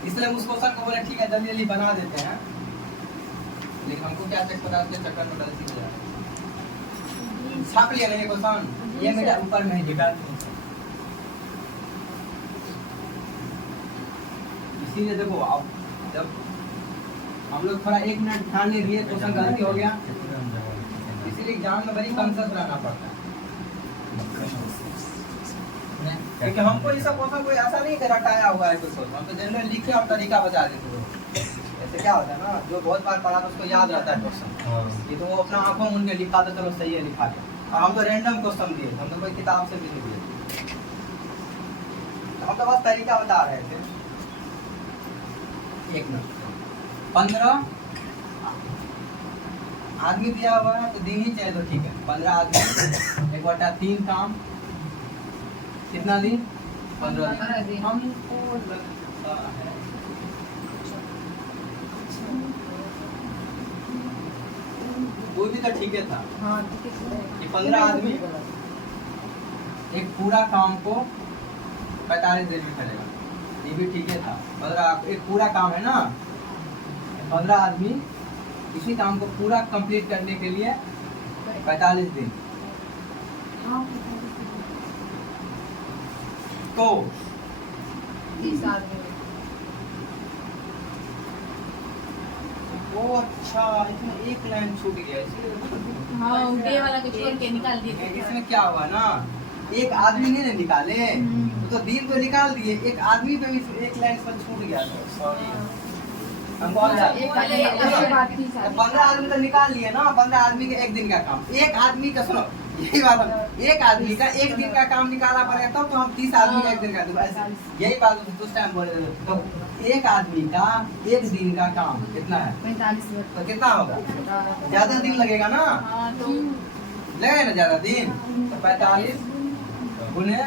इसलिए हम उस क्वेश्चन को बोले ठीक है जल्दी जल्दी बना देते हैं, लेकिन हमको क्या चेक पता उसके चक्कर में गलती हो जाए। छाप लिया नहीं क्वेश्चन, ये मेरा ऊपर में दिखा, इसीलिए देखो अब जब हम लोग थोड़ा 1 मिनट ध्यान नहीं दिए, क्वेश्चन गलती हो गया, इसीलिए एग्जाम में बड़ी कॉन्शियस रहना पड़ता है, क्योंकि हमको ये सब क्वेश्चन कोई ऐसा नहीं रटाया हुआ है कुछ, हम तो जनरल लिखे हम तरीका बता देते हैं। ऐसे क्या होता है ना, जो बहुत बार पढ़ा तो उसको याद रहता है क्वेश्चन, ये तो वो अपना आंखों मुन के लिखा था, चलो सही है लिखा था। और हम तो रैंडम क्वेश्चन दिए, हम तो कोई किताब से भी नहीं दिए, हम तो बस तरीका बता रहे थे। 1 मिनट, 15 आदमी दिया हुआ है तो दिन ही चाहिए तो ठीक है, 15 आदमी 1/3 काम, कितना दिन, 15 दिन। हमको लगता है वो भी तो ठीक है था कि 15 आदमी एक पूरा काम को 45 दिन में करेगा, ये भी ठीक है था। 15 एक पूरा काम है ना, 15 आदमी इसी काम को पूरा कंप्लीट करने के लिए 45 दिन, तो 30 आदमी वो अच्छा, इसमें एक लाइन छूट गया, इसलिए हाँ, डे वाला को छोड़ के निकाल दिए। इसमें क्या हुआ ना, एक आदमी नहीं ना निकाले, तो दिन तो निकाल दिए, एक आदमी पे भी एक लाइन पर छूट गया था, सॉरी। हमको और याद- एक वाले 15 आदमी तो निकाल लिए ना, 15 आदमी के एक दिन का काम, एक आदमी का सुनो, यही बात है, एक आदमी का एक दिन का काम निकालना पड़ेगा तब तो हम 30 आदमी का एक दिन का दूंगा ऐसे। यही बात उस टाइम बोले थे। तो एक आदमी का एक दिन का काम कितना है 45 तो कितना होगा, ज्यादा दिन लगेगा ना, लगेगा ना ज्यादा दिन, तो 45 गुने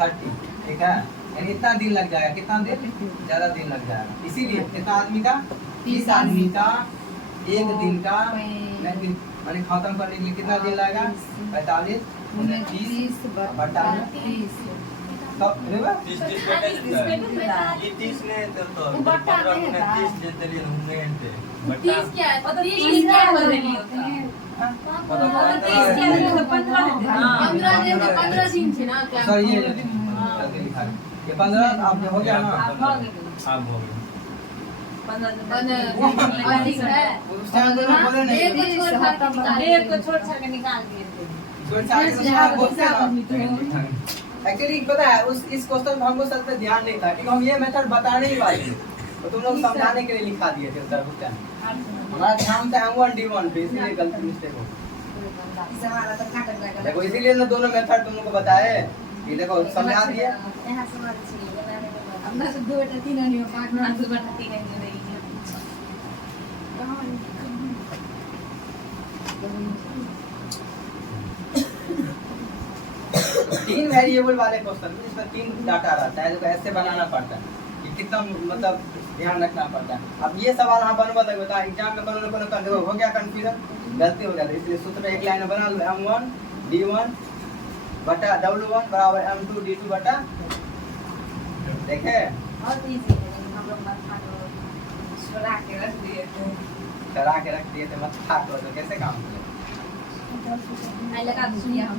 30, ठीक है, यानी इतना दिन लग जाएगा, कितना दिन, ज्यादा दिन लग जाएगा। इसीलिए कितना आदमी का, 30 आदमी का एक दिन का यानी खत्म करने के लिए कितना दिन लगेगा, 45 गुने 30 बटा 30 तब होगा 30 ये 30 ने तो 15 गुना 30 देते लिए होंगे घंटे बटा 30 क्या है, 30 क्या बोल रही होता है, 30 क्या है, 15 दिन से 15 दिन से ना क्या, सर ये जल्दी लिखा है ये 15 आप हो गया ना, आप हो गए 15 अधिक है, उस टाइम तो बोले नहीं, एक को छोड़ छोड़ के निकाल दिए थे। छोड़ छाड़ के उसका बोलते हैं ना। एक्चुअली पता है उस इस क्वेश्चन में हमको सच में ध्यान नहीं था क्योंकि हम ये मेथड बताने ही वाले थे, तो तुम लोग समझाने के लिए लिखा दिए थे उत्तर बुझते हैं, हमारा ध्यान था M1 D1 पे, इसलिए गलती मिस्टेक हो। देखो इसीलिए ना दोनों मेथड तुम लोग को बताए कि देखो समझा दिए। यहाँ समाज चाहिए बनाने में अपना से 2 बटा 3 नहीं हो, 5 ना 2 बटा 3 नहीं रही है। तीन वेरिएबल वाले क्वेश्चन में इसमें 3 डाटा रहता है, जो ऐसे बनाना पड़ता है कि कितना मतलब ध्यान रखना पड़ता है। अब ये सवाल आप बनवा दोगे तो एग्जाम में कोनो हो गया कंफ्यूजन, गलती हो जाती है, इसलिए सूत्र एक लाइन में बना लो M1 D1 बटा W1 बराबर M2 D2 बटा, देखे और इजी है, हम लोग मत छोड़ा के रख दिए थे। करा के रख दिए थे, मत खा तो कैसे काम करें। आई लगा तो सुनिए हम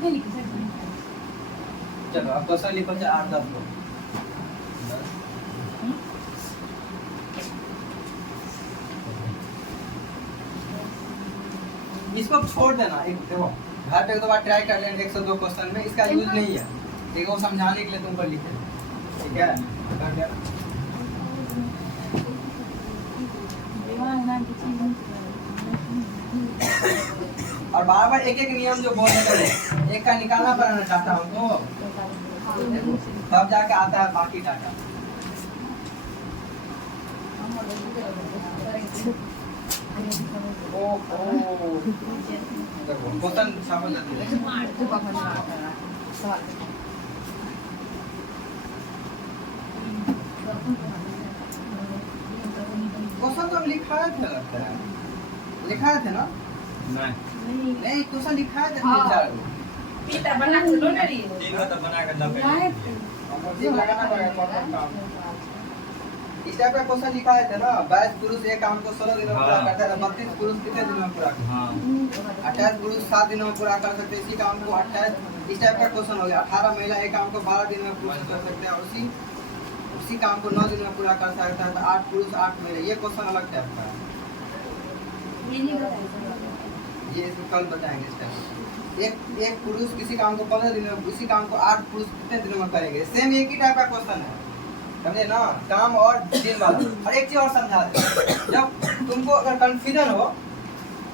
नहीं लिख सकते। चलो अब क्वेश्चन लिखो 8-10 को। इसको छोड़ देना, एक देखो घर पे एक दो बार ट्राई कर लेना 102 क्वेश्चन में, इसका यूज नहीं है, देखो समझाने के लिए तुमको लिखे, ठीक है। और बार बार एक एक नियम जो बोल रहे हैं, एक का निकालना पड़ना चाहता हूँ तो तब जाके आता है बाकी डाटा। क्वेश्चन समझ जाती है, क्वेश्चन तो लिखा थे, लगता है लिखा थे ना, नहीं क्वेश्चन लिखा है 3-4 पीटा बना के लो ना रही है। तीन तो बना कर लपेट ये लगाना पड़ेगा कौन काम। इस टाइप का क्वेश्चन लिखा है ना, 22 पुरुष एक काम को 16 दिनों में पूरा करता है, 32 पुरुष कितने दिनों में पूरा करते हैं, हाँ 28 पुरुष 7 दिनों में पूरा कर सकते हैं, इसी काम को 28 इस टाइप का क्वेश्चन हो गया। 18 महिला एक काम को 12 दिन में पूरा कर सकते हैं और उसी काम को 9 दिन में पूरा कर सकता है, तो 8 पुरुष 8 महिला, ये क्वेश्चन अलग टाइप का है, ये नहीं बताया। ये इसको कल बताएंगे इस टाइप। एक पुरुष किसी काम को 15 दिन में, उसी काम को 8 पुरुष कितने दिनों में करेंगे, सेम एक ही टाइप का क्वेश्चन है, समझे ना, काम और दिन वाला। और एक चीज और समझा दे, जब तुमको अगर कंफ्यूजन हो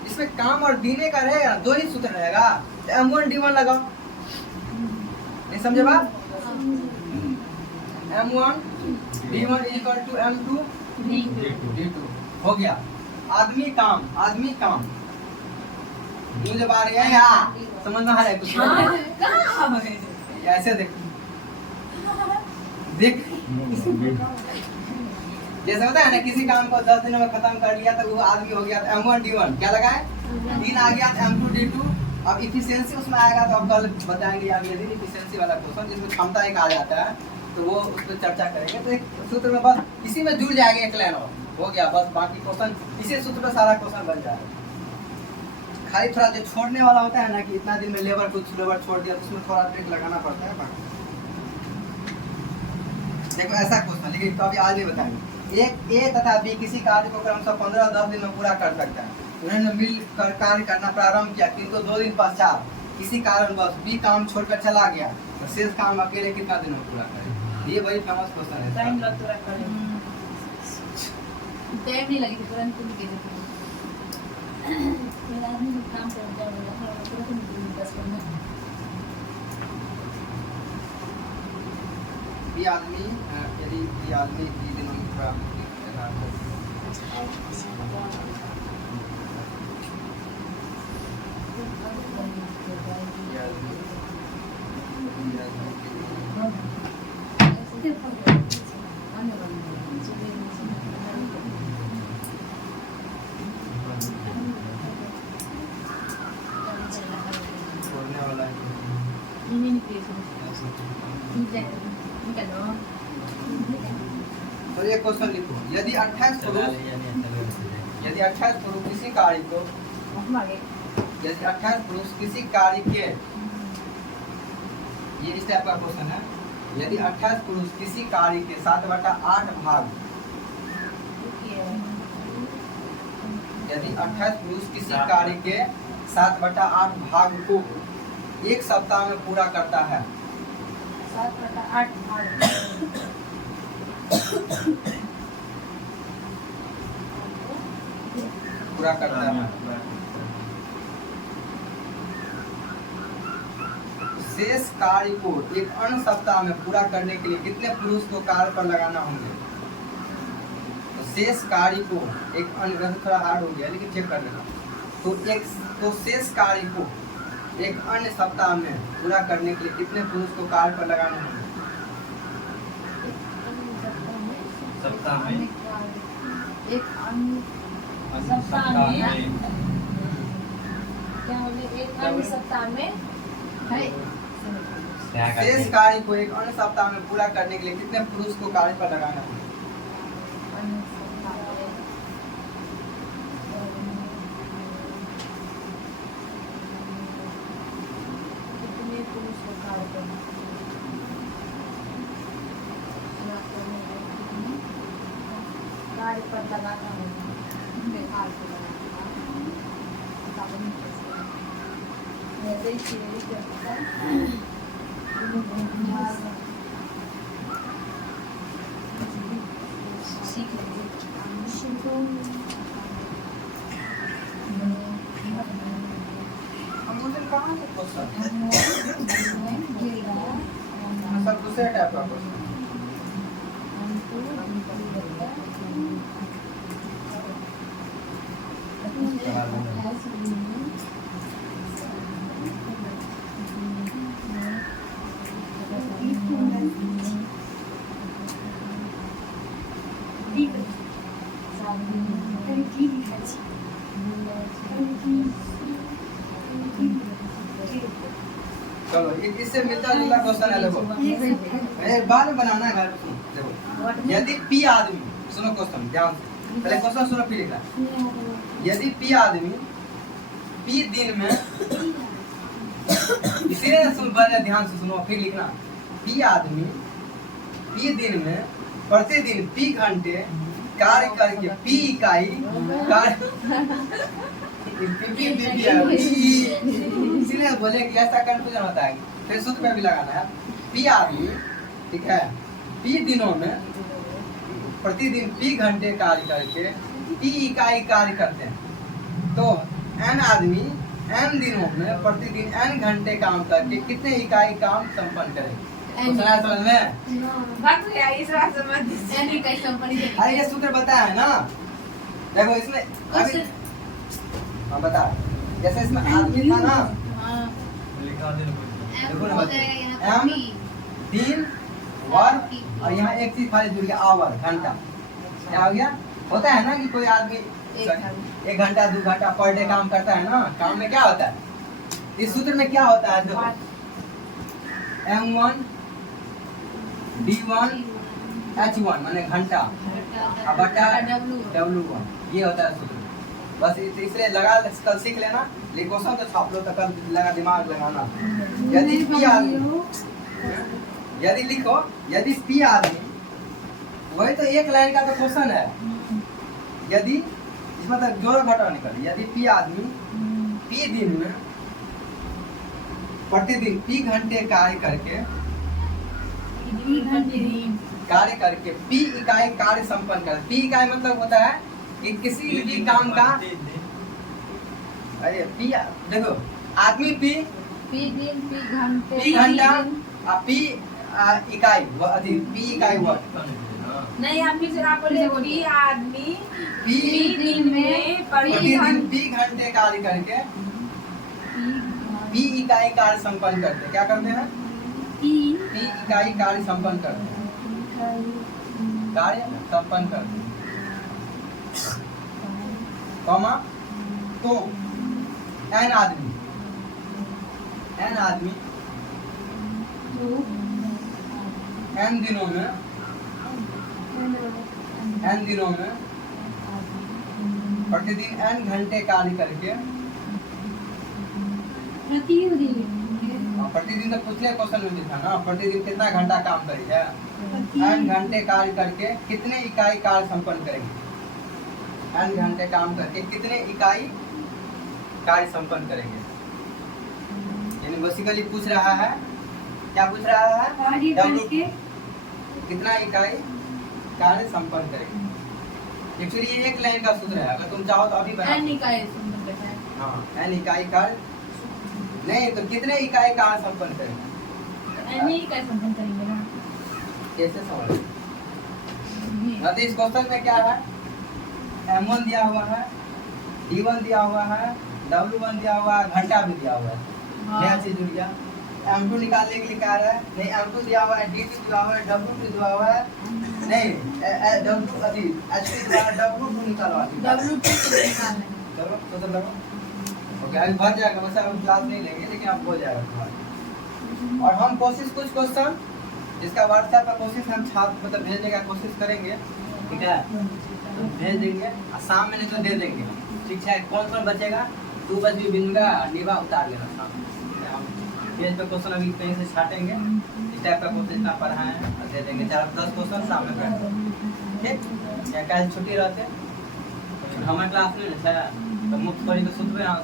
इसमें काम और दिन का रहेगा, 2 ही सूत्र रहेगा, तो M1 D1 लगाओ, नहीं समझे बात, M1 D1 = M2 D2 हो गया। आदमी काम मुझे बात है यहाँ समझ में आ रहा है कुछ, ऐसे देख जैसे होता है ना, किसी काम को 10 दिनों में खत्म कर लिया तो वो आदमी हो गया, तो M1 D1 क्या लगाए, दिन आ गया तो M2 D2। अब इफिशियंसी उसमें आएगा तो अब कल बताएंगे अगले दिन इफिशियंसी वाला क्वेश्चन, जिसमें क्षमता एक आ जाता है, तो वो उस पर चर्चा करेंगे। तो एक सूत्र में बस इसी में जुड़ जाएगा, एक लाइन और हो गया, बस बाकी क्वेश्चन इसी सूत्र पर सारा क्वेश्चन बन जाएगा। खाली थोड़ा जो छोड़ने वाला होता है ना कि इतना दिन में लेबर कुछ लेबर छोड़ दिया, तो उसमें थोड़ा ट्रिक लगाना पड़ता है। देखो ऐसा क्वेश्चन, लेकिन तो अभी आज नहीं बताएंगे। एक ए तथा बी किसी कार्य को क्रमशः 15-10 दिन में पूरा कर सकता है। उन्होंने मिलकर कार्य करना प्रारंभ किया, किंतु 2 दिन पश्चात किसी कारणवश बी काम छोड़कर चला गया, तो शेष काम अकेले कितना दिन में पूरा करे। ये वही फेमस क्वेश्चन है। टाइम लगता है करने में। टाइम नहीं लगी थी, तुरंत तुम के देते। मेरा आदमी काम कर जाएगा, पी आदमी यदि पी आदमी पी दिनों में पूरा छोड़ने वाला है। Ini nih biasa. Ini kan dong. तो ये क्वेश्चन लिखो, यदि 28 पुरुष किसी कार्य को यदि 28 पुरुष किसी कार्य के, ये इस टाइप का क्वेश्चन है, यदि 28 पुरुष किसी कार्य के 7/8 भाग, यदि 28 पुरुष किसी कार्य के 7/8 भाग को एक सप्ताह में पूरा करता है, 7/8 भाग पूरा करता है, शेष कार्य को एक अन्य सप्ताह में पूरा करने के लिए कितने पुरुष को कार्य पर लगाना होंगे? तो शेष कार्य को एक अन्य, थोड़ा हार्ड हो गया लेकिन चेक कर लेना। तो शेष कार्य को एक अन्य सप्ताह में पूरा करने के लिए कितने पुरुष को कार्य पर लगाने होंगे? सप्ताह में एक अन्य सप्ताह में क्या बोले, एक अन्य सप्ताह में शेष कार्य को एक अन्य सप्ताह में पूरा करने के लिए कितने पुरुष को कार्य पर लगाना होंगे? अन्य सप्ताह में कितने पुरुष को कार्य करना, कार्य पर लगाना होगा, कार्य पर लगाना ऐसे ही सीढ़ी करता है। सीख कहाँ से क्वेश्चन सब दूसरे टाइप का क्वेश्चन। चलो इससे मिलता जुलता क्वेश्चन है, देखो बाद में बनाना है घर पे। देखो यदि पी आदमी, सुनो क्वेश्चन ध्यान से, पहले क्वेश्चन सुनो फिर लिखना। यदि पी आदमी पी दिन में, इसीलिए सुन पहले ध्यान से सुनो फिर लिखना। पी आदमी पी दिन में प्रतिदिन पी घंटे कार्य करके पी इकाई कार्य, इसीलिए बोले कि ऐसा कंफ्यूजन होता है। फिर सूत्र पे भी लगाना है। पी आदमी, ठीक है, पी दिनों में प्रतिदिन पी घंटे कार्य करके पी इकाई कार्य करते हैं, तो एन आदमी एन दिनों में प्रतिदिन एन घंटे काम करके कितने इकाई काम संपन्न करेंगे? समझ में? अरे ये सूत्र बताया है ना, देखो इसमें अभी हाँ बता, जैसे इसमें आदमी था ना, लिखा दे देखो ना एम दिन वर्ग और यहाँ एक चीज खाली जुड़ गया आवर, घंटा। क्या हो गया? होता है ना कि कोई आदमी 1 घंटा 2 घंटा पर डे काम करता है ना, काम में क्या होता है? इस सूत्र में क्या होता है? देखो M1 D1 H1 माने घंटा बटा W1, ये होता है सूत्र। बस इसलिए लगा कल सीख लेना, क्वेश्चन तो छाप लो तो कल लगा दिमाग लगाना। यदि पी आदमी, यदि लिखो यदि पी आदमी, वही तो एक लाइन का तो क्वेश्चन है। यदि इसमें तो जोड़ घटाव निकल, यदि पी आदमी पी दिन में प्रतिदिन पी घंटे कार्य करके पी इकाई कार्य संपन्न कर। पी इकाई मतलब होता है कि किसी भी काम का, अरे पी देखो आदमी पी दिन पी घंटे पी घंटा पी इकाई पी इकाई वर्ड। नहीं आप फिर से आप बोले पी आदमी पी दिन में प्रतिदिन पी घंटे कार्य करके पी इकाई कार्य संपन्न करते, क्या करते हैं? पी इकाई कार्य संपन्न करते हैं, कार्य संपन्न करते हैं, कॉमा तो एन आदमी एन दिनों में प्रतिदिन एन घंटे कार्य करके, प्रतिदिन तो पिछले क्वेश्चन में लिखा ना, प्रतिदिन कितना घंटा काम करेगा, एन घंटे कार्य करके कितने इकाई कार्य संपन्न करेंगे, एन घंटे काम करके कितने इकाई कार्य संपन्न करेंगे। यानी बेसिकली पूछ रहा है, क्या पूछ रहा है? W कितना इकाई कार्य संपन्न करेंगे। एक्चुअली ये एक लाइन का सूत्र है, अगर तुम चाहो तो अभी बना। एन इकाई संपन्न करता है। हाँ, एन इकाई कार्य नहीं तो कितने इकाई कार्य संपन्न करेंगे, एन इकाई संपन्न करेंगे ना। कैसे समझ? तो इस क्वेश्चन में क्या है, M1 दिया हुआ है, D1 दिया हुआ है, W1 दिया हुआ है, घंटा भी दिया हुआ है, क्या चीज जुड़ गया? M2 निकालने के लिए कह रहा है, नहीं M2 दिया हुआ है, D2 दिया हुआ है, W2 दिया हुआ है, नहीं W H2 दिया है, W2 निकालवा दी। W2 को निकालना है। चलो तो लगो ओके, अभी भर जाएगा, वैसे हम क्लास नहीं लेंगे लेकिन अब हो जाएगा तुम्हारा। और हम कोशिश कुछ क्वेश्चन जिसका व्हाट्सएप पर कोशिश हम छात्र मतलब भेजने का कोशिश करेंगे, ठीक है, तो भेज देंगे और शाम में नहीं तो दे देंगे, ठीक है। कौन बचेगा? 2 बज भी बिंगा निभा उतार लेना शाम में। हम पेज पे क्वेश्चन अभी कहीं से छाटेंगे, इस टाइप का क्वेश्चन इतना पढ़ा है और दे देंगे 4-10 क्वेश्चन शाम में कर देंगे, ठीक। या कल छुट्टी रहते हमारे क्लास में है तो मुक्त पढ़ी तो सुतबे यहाँ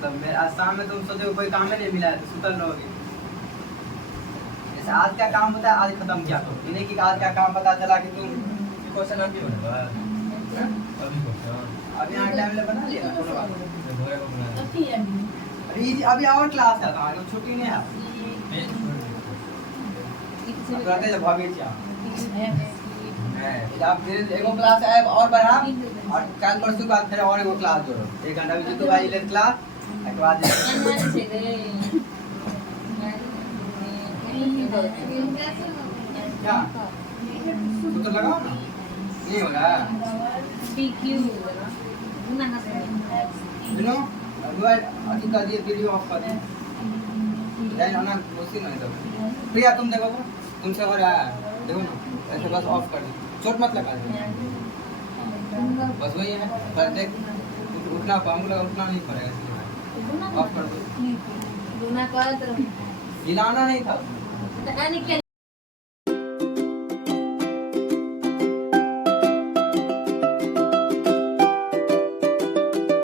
तब मैं आज शाम में तुम सोचे कोई काम ही नहीं मिला है तो सुतल रहोगे। जैसे आज का काम होता है आज खत्म किया तो, इन्हें कि आज का काम पता चला कि तुम क्वेश्चन अभी बना अभी अभी यहाँ टाइम ले बना लिया कोनो बात अभी अभी और क्लास है, तो छुट्टी नहीं है कहते जब भविष्य आप फिर एगो क्लास है और बढ़ा और कल परसों बाद फिर और एगो क्लास जोड़ो, 1 घंटा भी तो भाई ले क्लास एक बाद क्या तो लगाओ ना, नहीं होगा यू नो अभी कर दिए वीडियो ऑफ कर दिए जाए ना कोशिश नहीं तो प्रिया तुम देखो तुमसे हो रहा है, देखो ना ऐसे बस ऑफ कर दो, चोट मत लगा दो, बस वही है पर देख उठना पाऊंगा उठना नहीं पड़ेगा, ऑफ कर दो, हिलाना नहीं था।